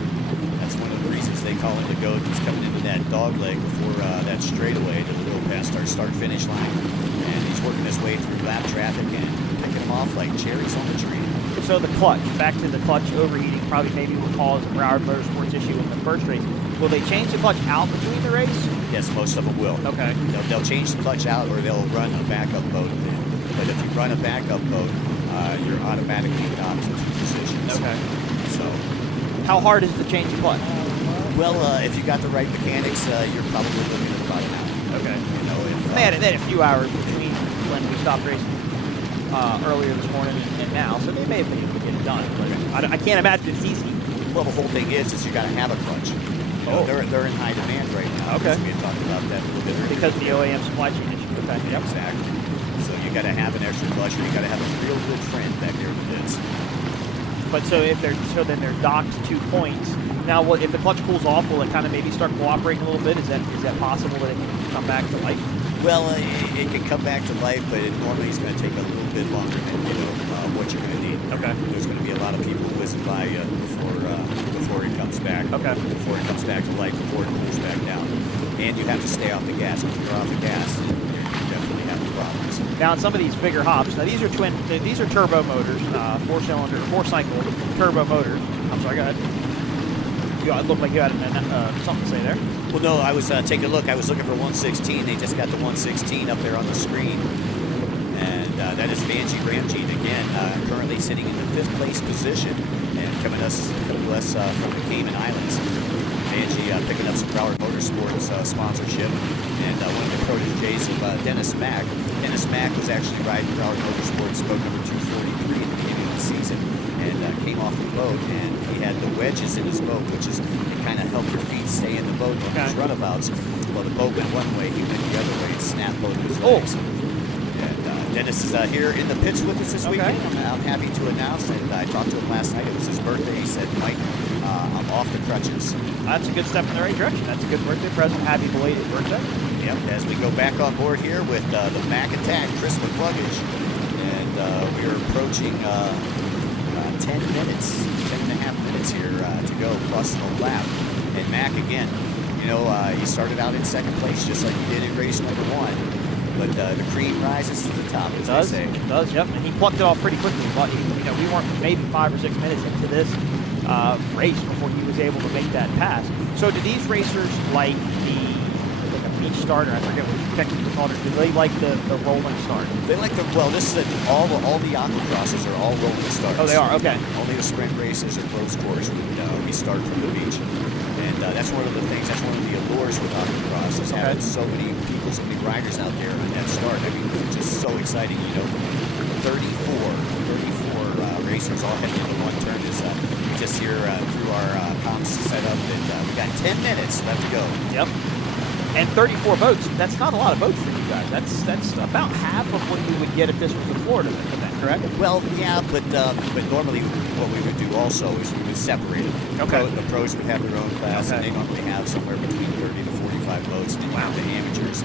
that's one of the reasons they call him the GOAT. He's coming into that dog leg before that straightaway to go past our start-finish line, and he's working his way through lap traffic and picking them off like cherries on the tree. So the clutch, back to the clutch overheating, probably maybe will cause a Broward Motorsports issue in the first race. Will they change the clutch out between the race? Yes, most of them will. Okay. They'll change the clutch out, or they'll run a backup boat. But if you run a backup boat, you're automatically in opposite positions. Okay. So, how hard is the change of clutch? well, if you got the right mechanics, you're probably looking at about an hour. Okay. You know, if, They had a few hours between when we stopped racing earlier this morning and now, so they may have been able to get it done. But I can't imagine it's easy. well, the whole thing is you got to have a clutch. You know, they're in high demand right now. Okay. We had talked about that a little bit earlier. Because of the OEM supply chain issue. Okay. Yep. Exactly. So you got to have an extra clutch, or you got to have a real good friend back there with this. But then they're docked 2 points. Now, if the clutch cools off, will it kind of maybe start cooperating a little bit? Is that possible that it can come back to life? Well, it can come back to life, but it normally is going to take a little bit longer than what you're going to need. Okay. There's going to be a lot of people whizzing by you before it comes back. Okay. Before it comes back to life, before it cools back down, and you have to stay off the gas. If you're off the gas, you definitely have problems. Now, in some of these bigger hops, now these are turbo motors, four-cycle turbo motors. I'm sorry, go ahead. It looked like you had something to say there. Well, no, I was taking a look. I was looking for 116. They just got the 116 up there on the screen. And that is Ramjeet again, currently sitting in the 5th place position and coming to us from the Cayman Islands. Vanjie picking up some Broward Motorsports sponsorship, and one of the proteges of Dennis Mack. Dennis Mack was actually riding Broward Motorsports boat number 243 at the beginning of the season, and came off the boat, and he had the wedges in his boat, which is kind of help your feet stay in the boat on these runabouts. Well, the boat went one way, he went the other way, and snapped both of his legs. And Dennis is here in the pits with us this weekend. I'm happy to announce, and I talked to him last night. It was his birthday. He said, Mike, I'm off the crutches. That's a good step in the right direction. That's a good birthday present. Happy belated birthday. Yep, as we go back on board here with the Mack Attack, Chris McCluggage, and we are approaching 10 and a half minutes here to go, plus the lap. And Mack, again, he started out in 2nd place, just like he did in race number 1. But the cream rises to the top, as I say. It does, yep. And he plucked it off pretty quickly. But we weren't maybe 5 or 6 minutes into this race before he was able to make that pass. So do these racers like a beach starter? I forget what technically called it. Do they like the rolling start? They like this is all the aquacrosses are all rolling starts. Oh, they are? Okay. Only the sprint races or closed course we start from the beach. And that's one of the things, that's one of the allures with autocross, is having so many people, so many riders out there on that start. I mean, it's just so exciting, you know. 34 racers all heading into one turn. Is we just hear through our comms setup that we got 10 minutes left to go. Yep. And 34 votes. That's not a lot of votes for you guys. That's about half of what you would get if this was a Florida event, correct? Well, yeah, but normally what we would do also is we would separate it. Okay. The pros would have their own class, and they normally have somewhere between 30 to 45 votes. And then you have the amateurs,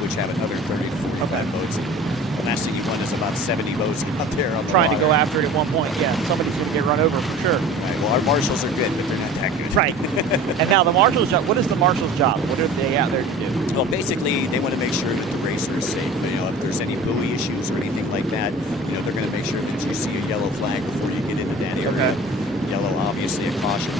which have another 30 to 45 votes. And the last thing you want is about 70 votes out there on the Trying to water. go after it at one point. Yeah, somebody's going to get run over for sure. Right, well, our marshals are good, but they're not that good. Right. And now the marshal's job. What is the marshal's job? What are they out there to do? Well, basically, they want to make sure that the racer is safe. You know, if there's any buoy issues or anything like that, you know, they're going to make sure that you see a yellow flag before you get into that area. Okay. Yellow, obviously, a caution.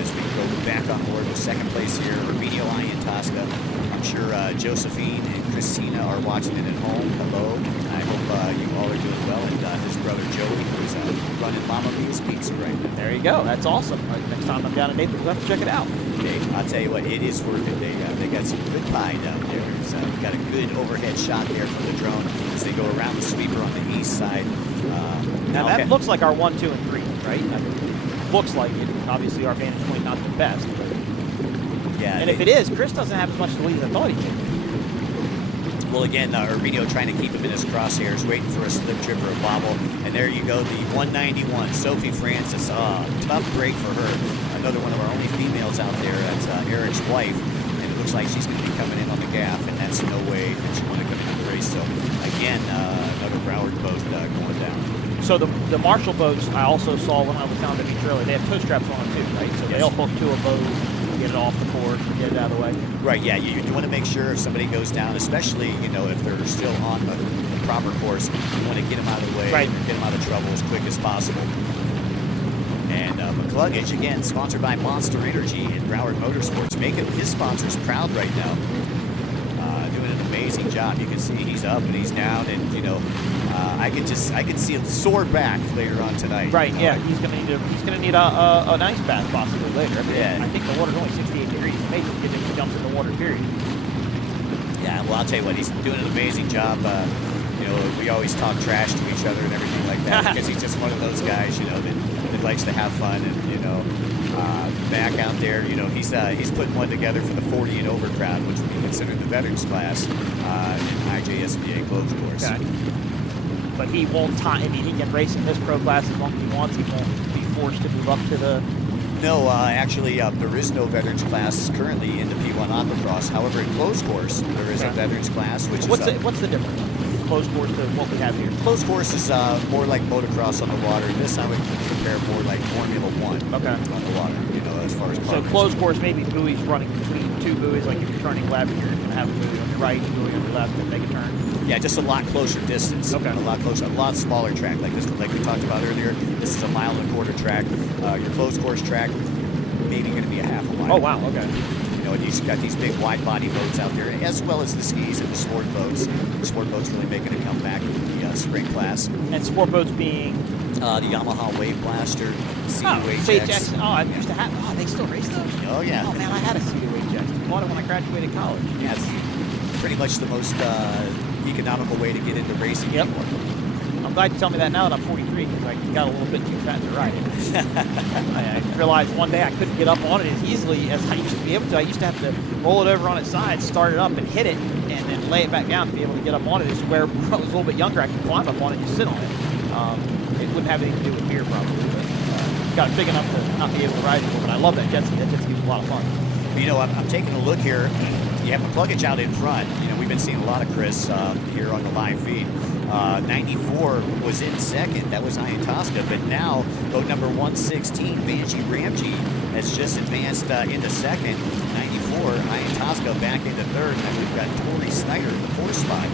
As we go back on board with second place here, Arminio Tosca. I'm sure Josephine and Christina are watching it at home. Hello. I hope you all are doing well. And his brother Joey, who's running Mama Mia's Pizza right now. There you go. That's awesome. Next time I'm down in Naples, we'll have to check it out. Okay, I'll tell you what, it is worth it. They got some good pie down there. We got a good overhead shot there from the drone as they go around the sweeper on the east side. Now that looks like our 1, 2, and 3, right? I mean, looks like it. Obviously, our vantage point not the best. But yeah. And if it is, Chris doesn't have as much to lead as I thought he did. Well, again, Arminio trying to keep him in his crosshairs, waiting for a slip trip or a bobble. And there you go, the 191, Sophie Francis. Tough break for her. Another one of our only females out there. That's Eric's wife. And it looks like she's going to be coming in on the gaff, and that's no way that she want to come in the race. So, again, another Broward boat going down. So the Marshall boats, I also saw when I was down the beach earlier, they have tow straps on them too, right? So they'll hook to a boat, get it off the course, get it out of the way. Right, yeah, you want to make sure if somebody goes down, especially, you know, if they're still on the proper course, you want to get them out of the way, right, get them out of trouble as quick as possible. And McCluggage, again, sponsored by Monster Energy and Broward Motorsports, making his sponsors proud right now. Doing an amazing job. You can see he's up and he's down, and you know, I could see him soar back later on tonight. Right. Yeah. He's gonna need an ice bath possibly later. I mean, yeah. I think the water's only 68 degrees. It may just get him jumps in the water. Period. Yeah. Well, I'll tell you what, he's doing an amazing job. You know, we always talk trash to each other and everything like that because he's just one of those guys, you know, that likes to have fun, and you know, back out there, you know, he's putting one together for the 40 and over crowd, which would be considered the veterans class in IJSBA closed course. Okay. But he won't. I mean, he can race in this pro class as long as he wants. He won't be forced to move up to the. No, actually, there is no veterans class currently in the P1 Autocross. However, in closed course, there is a veterans class, which what's the difference? Closed course to what we have here. Closed course is more like motocross on the water. This I would compare more like Formula One. Okay. On the water, you know, as far as. So closed course, maybe buoys running between two buoys. Like if you're turning left, you're going to have a buoy on your right, a buoy on your left, and make a turn. Yeah, just a lot closer distance. Okay. A lot closer, a lot smaller track like this. Like we talked about earlier, this is a 1.25 mile track. Your closed course track, maybe going to be a half a mile. Oh wow. Okay. You know, and you've got these big wide body boats out there, as well as the skis and the sport boats. The sport boats really making a comeback in the spring class. And sport boats being the Yamaha Wave Blaster, C2HX. Oh, I used to have. Oh, they still race those? Oh yeah. Oh man, I had a C2HX. I bought it when I graduated college. Yeah, it's pretty much the most economical way to get into racing. Yep. I'm glad you tell me that now that I'm 43, because I got a little bit too fat to ride it. I realized one day I couldn't get up on it as easily as I used to be able to. I used to have to roll it over on its side, start it up, and hit it, and then lay it back down to be able to get up on it. This is where when I was a little bit younger, I could climb up on it and just sit on it. It wouldn't have anything to do with beer, probably, but got it big enough to not be able to ride it. But I love that jet ski. That jet ski was a lot of fun. You know, I'm taking a look here. You have McCluggage out in front. You know, we've been seeing a lot of Chris here on the live feed. 94 was in second. That was Ian Tosca. But now, boat number 116, Banshee Ramji, has just advanced into second. 94, Ian Tosca back into third. And then we've got Tori Snyder in the fourth spot.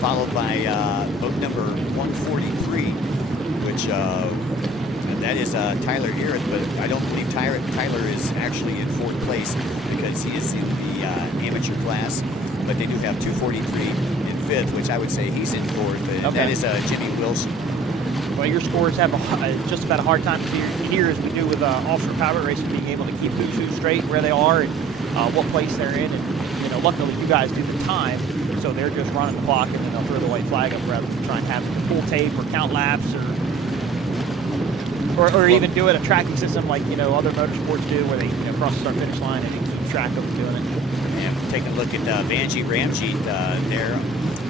Followed by boat number 143, which that is Tyler Earith, but I don't believe Tyler is actually in fourth place because he is in the amateur class. But they do have 243 in fifth, which I would say he's in fourth. And that is Jimmy Wilson. Well, your scores have just about a hard time here as we do with offshore power racing, being able to keep who straight where they are and what place they're in. And, you know, luckily you guys do the time, so they're just running the clock and then they'll throw the white flag up rather than try and have to pull tape or count laps or even do it a tracking system like, you know, other motorsports do where they, you know, cross the start finish line and keep track of them doing it. And we're taking a look at Vanjie Ramjeet there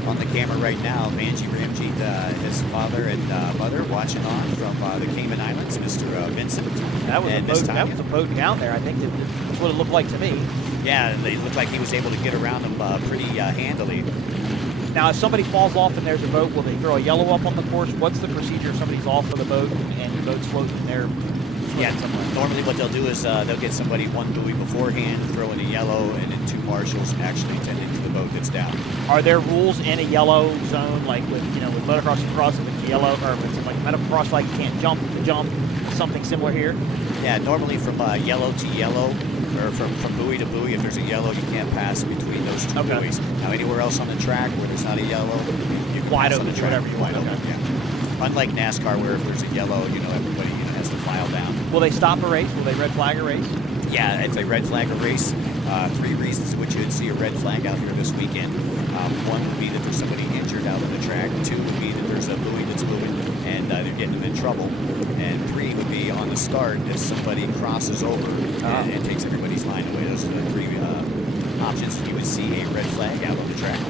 on the camera right now. Vanjie Ramjeet, his father and mother watching on from the Cayman Islands, Mr. Vincent. That was a boat down there. I think that's what it looked like to me. Yeah, and it looked like he was able to get around them pretty handily. Now, if somebody falls off and there's a boat, will they throw a yellow up on the course? What's the procedure if somebody's off of the boat and your boat's floating there? Yeah, normally what they'll do is they'll get somebody one buoy beforehand, throw in a yellow, and then two marshals actually tending to the boat that's down. Are there rules in a yellow zone, like with, you know, with motocross and cross, if it's yellow, or if it's like motocross, like you can't jump, something similar here? Yeah, normally from yellow to yellow, or from buoy to buoy, if there's a yellow, you can't pass between those two buoys. Now, anywhere else on the track where there's not a yellow, you can wide pass open, on the track. whatever you want. Wide open, yeah. Unlike NASCAR, where if there's a yellow, you know, everybody has to file down. Will they stop a race? Will they red flag a race? Yeah, if they red flag a race, 3 reasons in which you'd see a red flag out here this weekend. One would be that there's somebody injured out on the track. 2 would be that there's a buoy that's moving and they're getting them in trouble. And 3 would be on the start if somebody crosses over and takes everybody's line away. Those are the 3 options that you would see a red flag out on the track.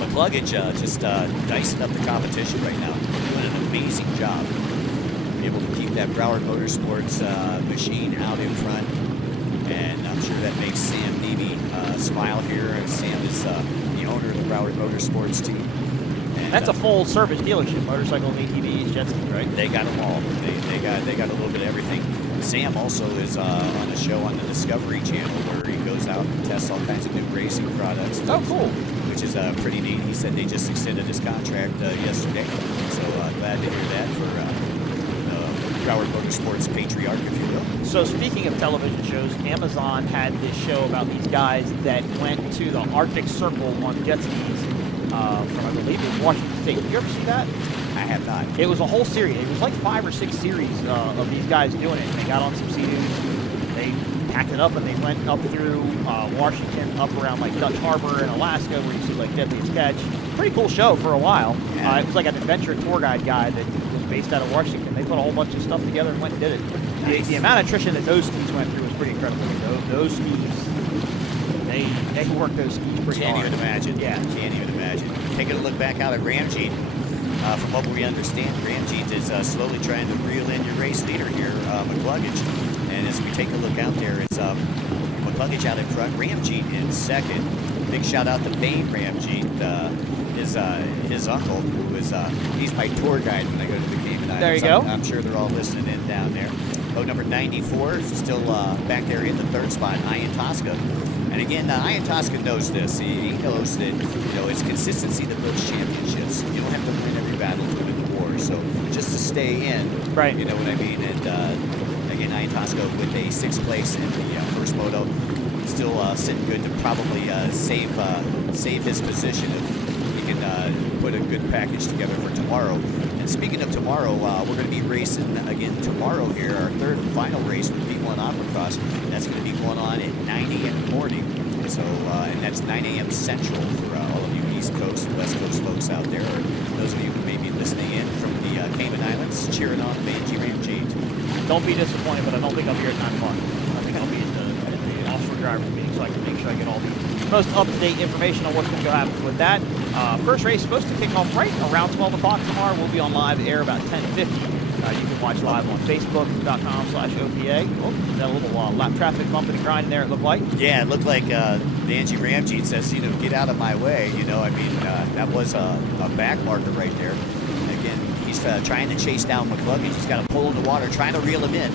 McCluggage just dicing up the competition right now, doing an amazing job. Able to keep that Broward Motorsports machine out in front, and I'm sure that makes Sam Neebe smile here. And Sam is the owner of the Broward Motorsports team. And, that's a full-service dealership, motorcycle, ATVs, jet skis, right? They got them all. They got a little bit of everything. Sam also is on a show on the Discovery Channel where he goes out and tests all kinds of new racing products. Oh, cool. Which is pretty neat. He said they just extended his contract yesterday, so glad to hear that for Broward Motorsports patriarch, if you will. So speaking of television shows, Amazon had this show about these guys that went to the Arctic Circle on jet skis from, I believe, it was Washington State. Did you ever see that? I have not. It was a whole series. It was like 5 or 6 series of these guys doing it. And they got on some Sea-Doos, they packed it up, and they went up through Washington, up around like Dutch Harbor in Alaska, where you see like Deadliest Catch. Pretty cool show for a while. Yeah. It was like an adventure tour guide guy that was based out of Washington. They put a whole bunch of stuff together and went and did it. Nice. The amount of attrition that those skis went through was pretty incredible. Those skis, they worked those skis pretty hard. Can't even imagine. Yeah. Can't even imagine. Taking a look back out at Ramjeet. From what we understand, Ramjeet is slowly trying to reel in your race leader here, McCluggage. And as we take a look out there, it's McCluggage out in front, Ramjeet in second. Big shout out to Bane Ramjeet, his uncle, who is he's my tour guide when I go to the Cayman Islands. There you go. I'm sure they're all listening in down there. Boat number 94 is still back there in the 3rd spot, Ian Tosca. And again, Ian Tosca knows this. He knows that, you know, it's consistency that builds championships. You don't have to win every battle to win the war. So just to stay in, Right. you know what I mean? And again, Ian Tosca with a 6th place in the first moto, still sitting good to probably save his position if he can put a good package together for tomorrow. And speaking of tomorrow, we're going to be racing again tomorrow here, our 3rd and final race with B1 Aquacross. That's going to be going on at 9 a.m. in the morning. So, and that's 9 a.m. Central for all of you East Coast and West Coast folks out there, or those of you who may be listening in from the Cayman Islands, cheering on Vanjie Ramjeet. Don't be disappointed, but I don't think I'll be here at 9 o'clock. I think I'll be at the offshore drivers meeting, so I can make sure I get all the most up-to-date information on what's going to happen with that. First race is supposed to kick off right around 12 o'clock tomorrow. We'll be on live air about 10:50. You can watch live on Facebook.com/OPA. Oh, that little lap traffic bumping and grinding there, it looked like. Yeah, it looked like Vanjie Ramjeet says, you know, get out of my way. You know, I mean, that was a back marker right there. Again, he's trying to chase down McCluggage. He's got to pull in the water, trying to reel him in.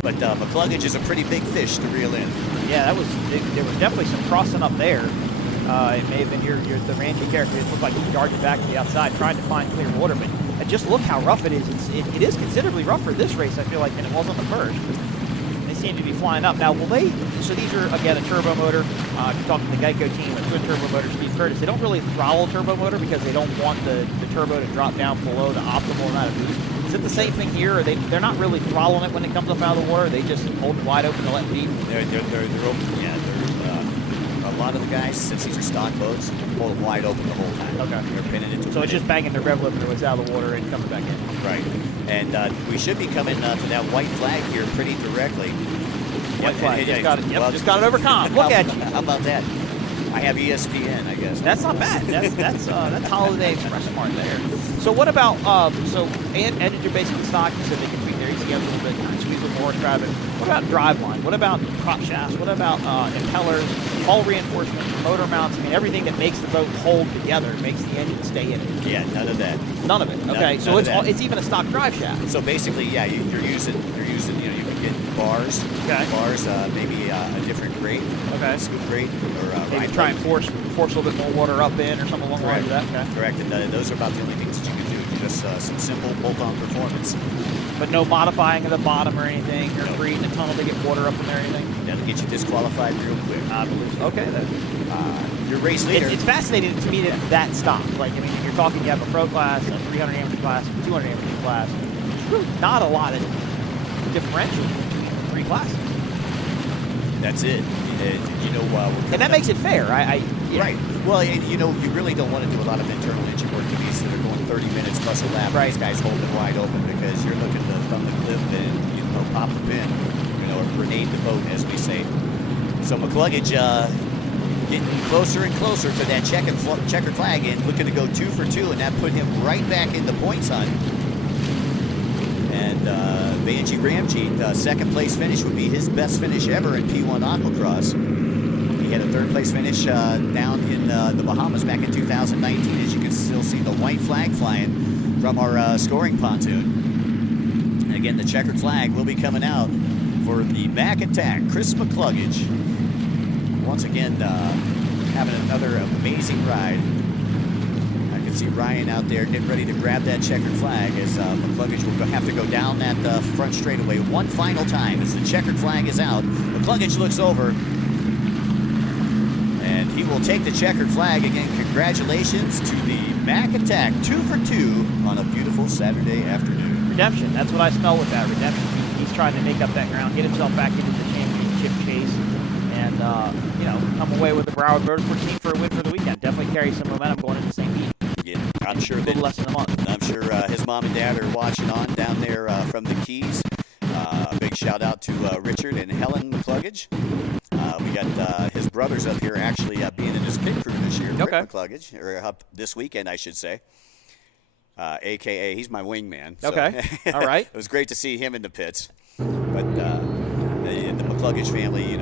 But McCluggage is a pretty big fish to reel in. Yeah, there was definitely some crossing up there. It may have been the Ramjeet character. It looked like he darted back to the outside, trying to find clear water. But just look how rough it is. It is considerably rougher this race, I feel like, than it was on the first. seem to be flying up. Now, will they? So these are again a turbo motor. If you're talking to the Geico team, a twin turbo motor, Steve Curtis. They don't really throttle turbo motor because they don't want the turbo to drop down below the optimal amount of boost. Is it the same thing here? Or they're not really throttling it when it comes up out of the water. They just hold it wide open to let it beat. They're open. Yeah, a lot of the guys, since these are stock boats, hold them wide open the whole time. Okay. They're pinning it to So it's just banging the rev limiter when it's out of the water and coming back in. right. And we should be coming to that white flag here pretty directly. White flag. Yeah, Just got it overcome. Look at you. How about that? I have ESPN, I guess. That's not bad. That's Holiday Express Smart there. So what about engines are basically stock. You said they can tweak their ECM a little bit, squeeze a little more traffic. What about driveline? What about prop shafts? What about impellers, hull reinforcement, motor mounts? I mean, everything that makes the boat hold together, makes the engine stay in it. Yeah, none of that. None of it. Okay, so it's even a stock drive shaft. So basically, yeah, you're using you can get bars, maybe a different grade, scoop grade, or maybe try and force a little bit more water up in or something along the lines of that. Okay. Correct, and those are about the only things that you can do. Just some simple bolt-on performance. But no modifying of the bottom or anything, or creating a tunnel to get water up in there or anything? That'll get you disqualified real quick. I believe so. Okay, then. Your race leader. It's fascinating to me that stop. Like, I mean, if you're talking, you have a pro class, a 300 amateur class, 200 amateur class. Not a lot of differential between the three classes. That's it. And that makes it fair. Right. Well, you really don't want to do a lot of internal engine work to these that are going 30 minutes plus a lap. Right. These guys hold it wide open because you're looking to thumb the clip and pop the pin, or grenade the boat, as we say. So McCluggage getting closer and closer to that checkered flag and looking to go 2 for 2, and that put him right back in the points hunt. And Vanjie Ramjeet, second place finish would be his best finish ever in P1 Aquacross. He had a third place finish down in the Bahamas back in 2019. As you can still see the white flag flying from our scoring pontoon. And again, the checkered flag will be coming out for the Mac Attack, Chris McCluggage. Once again, having another amazing ride. I can see Ryan out there getting ready to grab that checkered flag as McCluggage will have to go down that front straightaway one final time as the checkered flag is out. McCluggage looks over, and he will take the checkered flag. Again, congratulations to the Mac Attack, 2 for 2 on a beautiful Saturday afternoon. Redemption, that's what I smell with that. Redemption. He's trying to make up that ground, get himself back into the championship chase, and come away with the Broward Motorsport team for a win for the weekend. Definitely carry some momentum going into St. Pete. Yeah, I'm sure that less than a month. I'm sure his mom and dad are watching on down there from the Keys. A big shout out to Richard and Helen McCluggage. We got his brothers up here actually being in his pit crew this year. Okay. Rick McCluggage, or up this weekend, I should say. AKA, he's my wingman. So Okay. All right. It was great to see him in the pits. But the McCluggage family,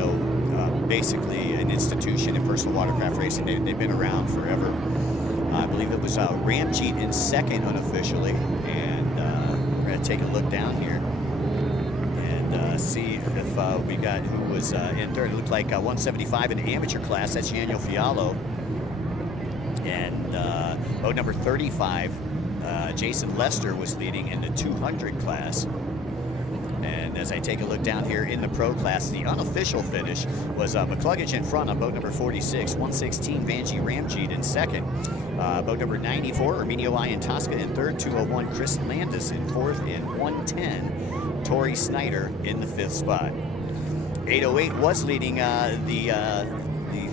basically an institution in personal watercraft racing. They've been around forever. I believe it was Ramjeet in second unofficially. And we're going to take a look down here and see if we got who was in third. It looked like 175 in the amateur class. That's Daniel Fiallo. And boat number 35, Jason Lester, was leading in the 200 class. And as I take a look down here in the pro class, the unofficial finish was McCluggage in front on boat number 46, 116 Vanjie Ramjeet in second, boat number 94 Arminio Ian Tosca in third, 201 Chris Landis in fourth, and 110 Tori Snyder in the fifth spot. 808 was leading the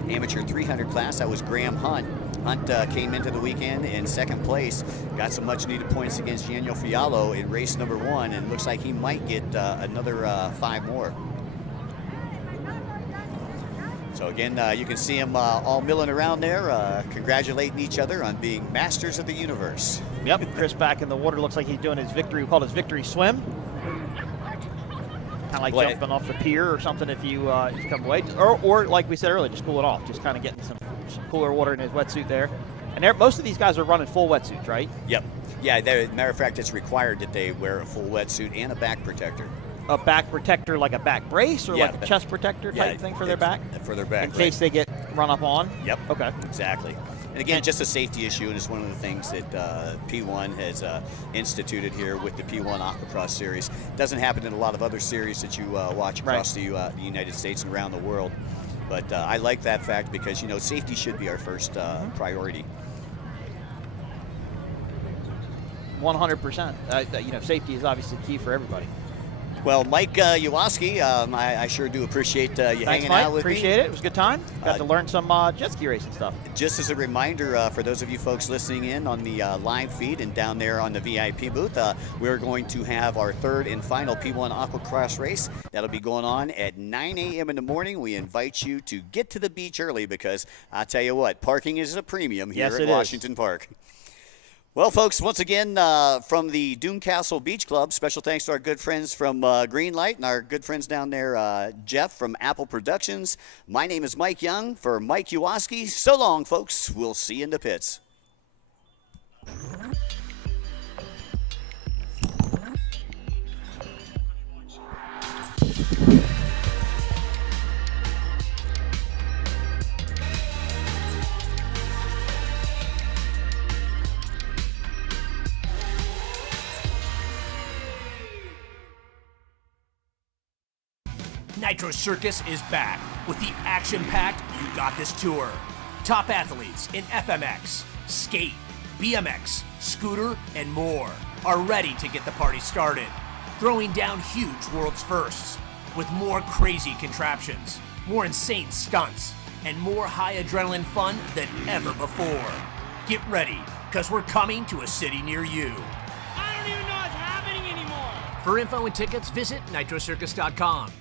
amateur 300 class. That was Graham Hunt. Hunt came into the weekend in second place, got some much needed points against Daniel Fiallo in race number 1, and looks like he might get another 5 more. So again, you can see them all milling around there, congratulating each other on being masters of the universe. Yep, Chris back in the water. Looks like he's doing his victory, we call it his victory swim. Kind of like jumping off the pier or something if you come away. Or like we said earlier, just cool it off. Just kind of getting some cooler water in his wetsuit there. And most of these guys are running full wetsuits, right? Yep. Yeah, matter of fact, it's required that they wear a full wetsuit and a back protector. A back protector, like a back brace, or like a chest protector type thing for their back? For their back, in case they get run up on? Yep. Okay. Exactly. And again, just a safety issue, and it's one of the things that P1 has instituted here with the P1 Aquacross Series. Doesn't happen in a lot of other series that you watch across the United States and around the world. But I like that fact because, you know, safety should be our first priority. 100%. You know, safety is obviously key for everybody. Well, Mike Yawoski, I sure do appreciate you hanging Mike. out with me. Appreciate it. It was a good time. Got to learn some jet ski racing stuff. Just as a reminder for those of you folks listening in on the live feed and down there on the VIP booth, we're going to have our third and final P1 Aquacross race. That'll be going on at 9 a.m. in the morning. We invite you to get to the beach early because I tell you what, parking is a premium here at Washington Park. Well, folks, once again, from the Dune Castle Beach Club, special thanks to our good friends from Greenlight and our good friends down there, Jeff from Apple Productions. My name is Mike Young for Mike Yawoski. So long, folks. We'll see you in the pits. Nitro Circus is back with the action-packed You Got This tour. Top athletes in FMX, skate, BMX, scooter, and more are ready to get the party started, throwing down huge world's firsts with more crazy contraptions, more insane stunts, and more high adrenaline fun than ever before. Get ready, because we're coming to a city near you. I don't even know what's happening anymore. For info and tickets, visit nitrocircus.com.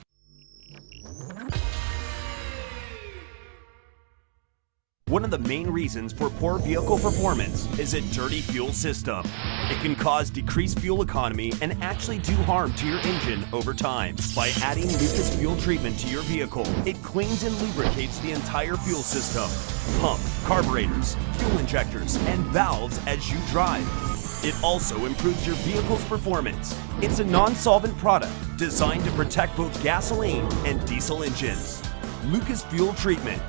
One of the main reasons for poor vehicle performance is a dirty fuel system. It can cause decreased fuel economy and actually do harm to your engine over time. By adding Lucas Fuel Treatment to your vehicle, it cleans and lubricates the entire fuel system, pump, carburetors, fuel injectors, and valves as you drive. It also improves your vehicle's performance. It's a non-solvent product designed to protect both gasoline and diesel engines. Lucas Fuel Treatment.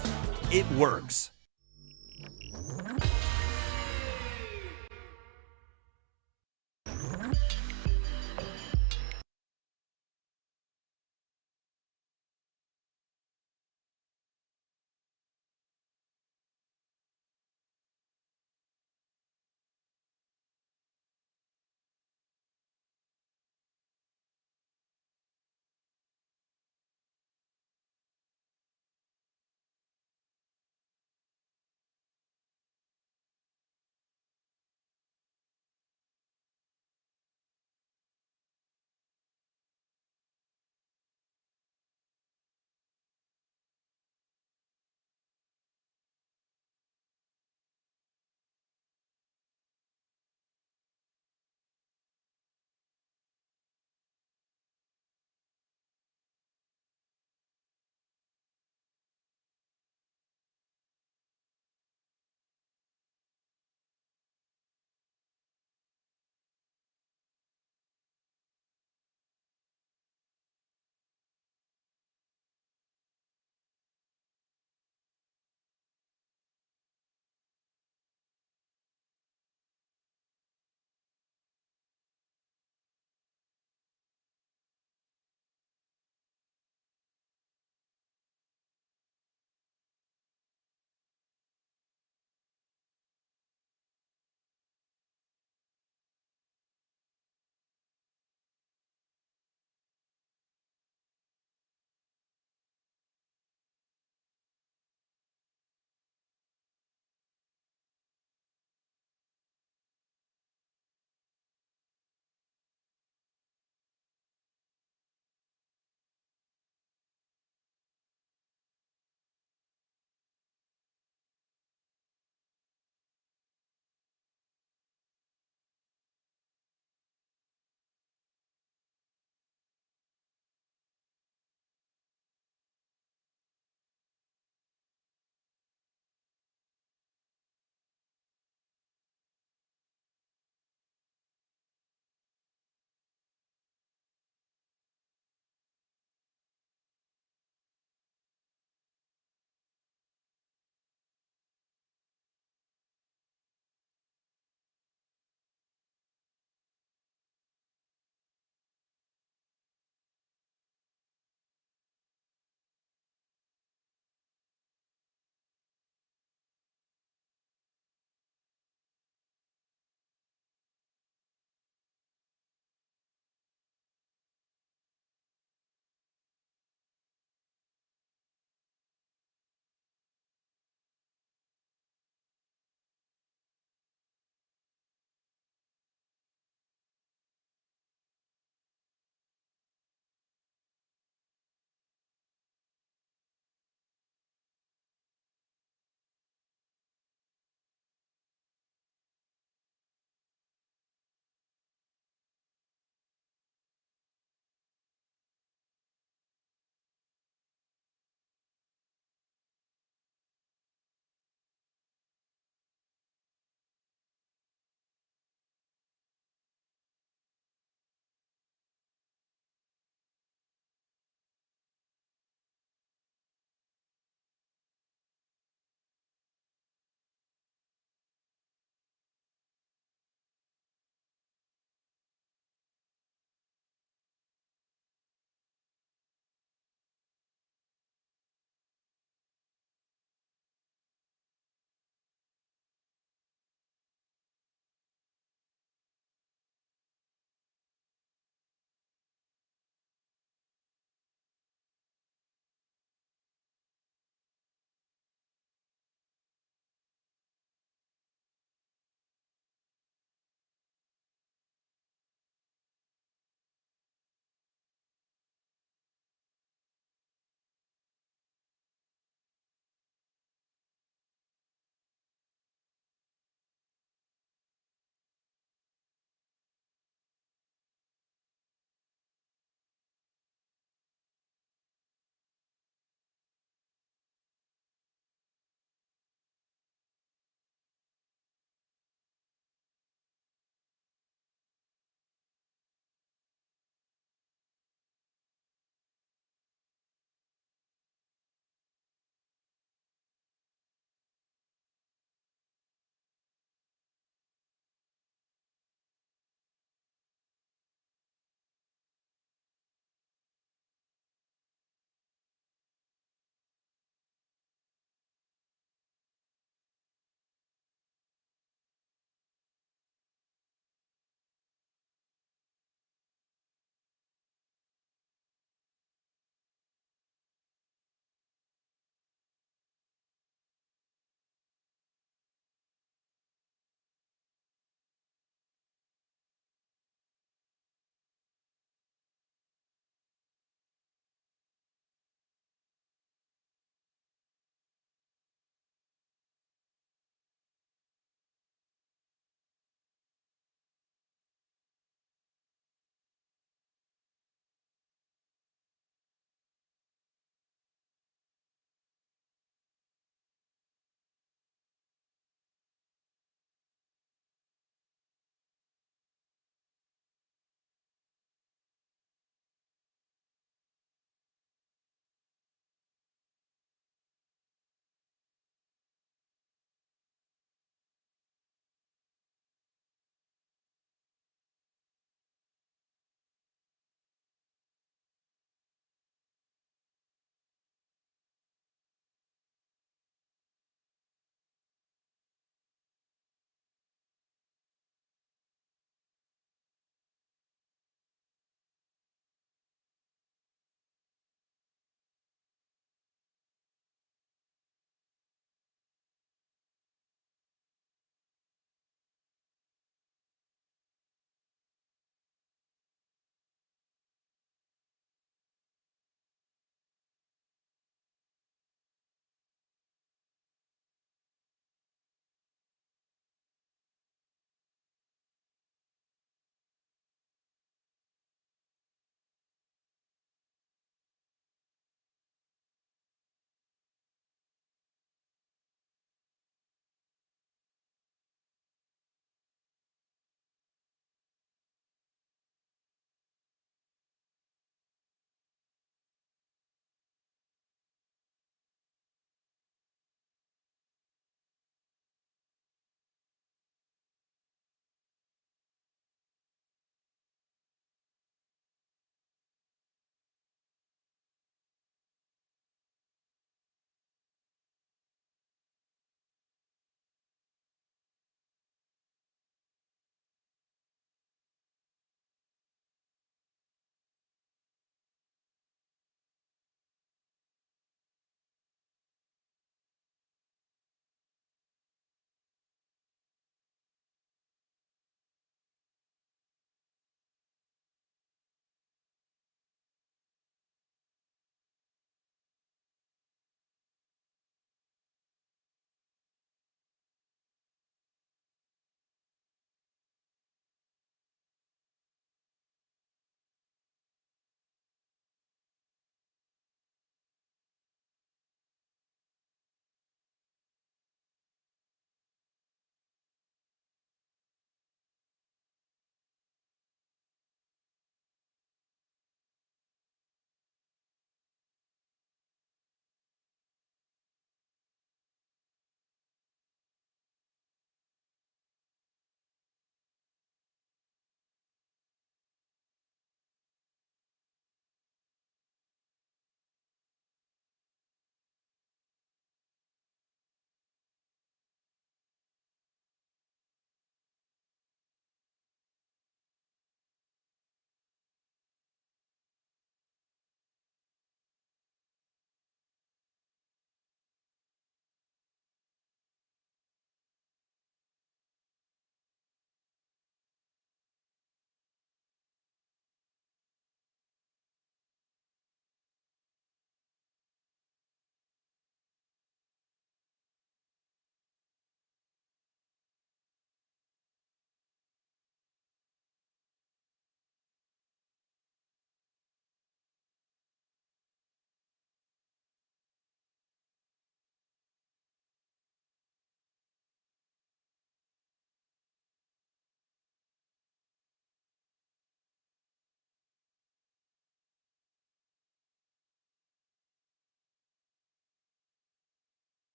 It works.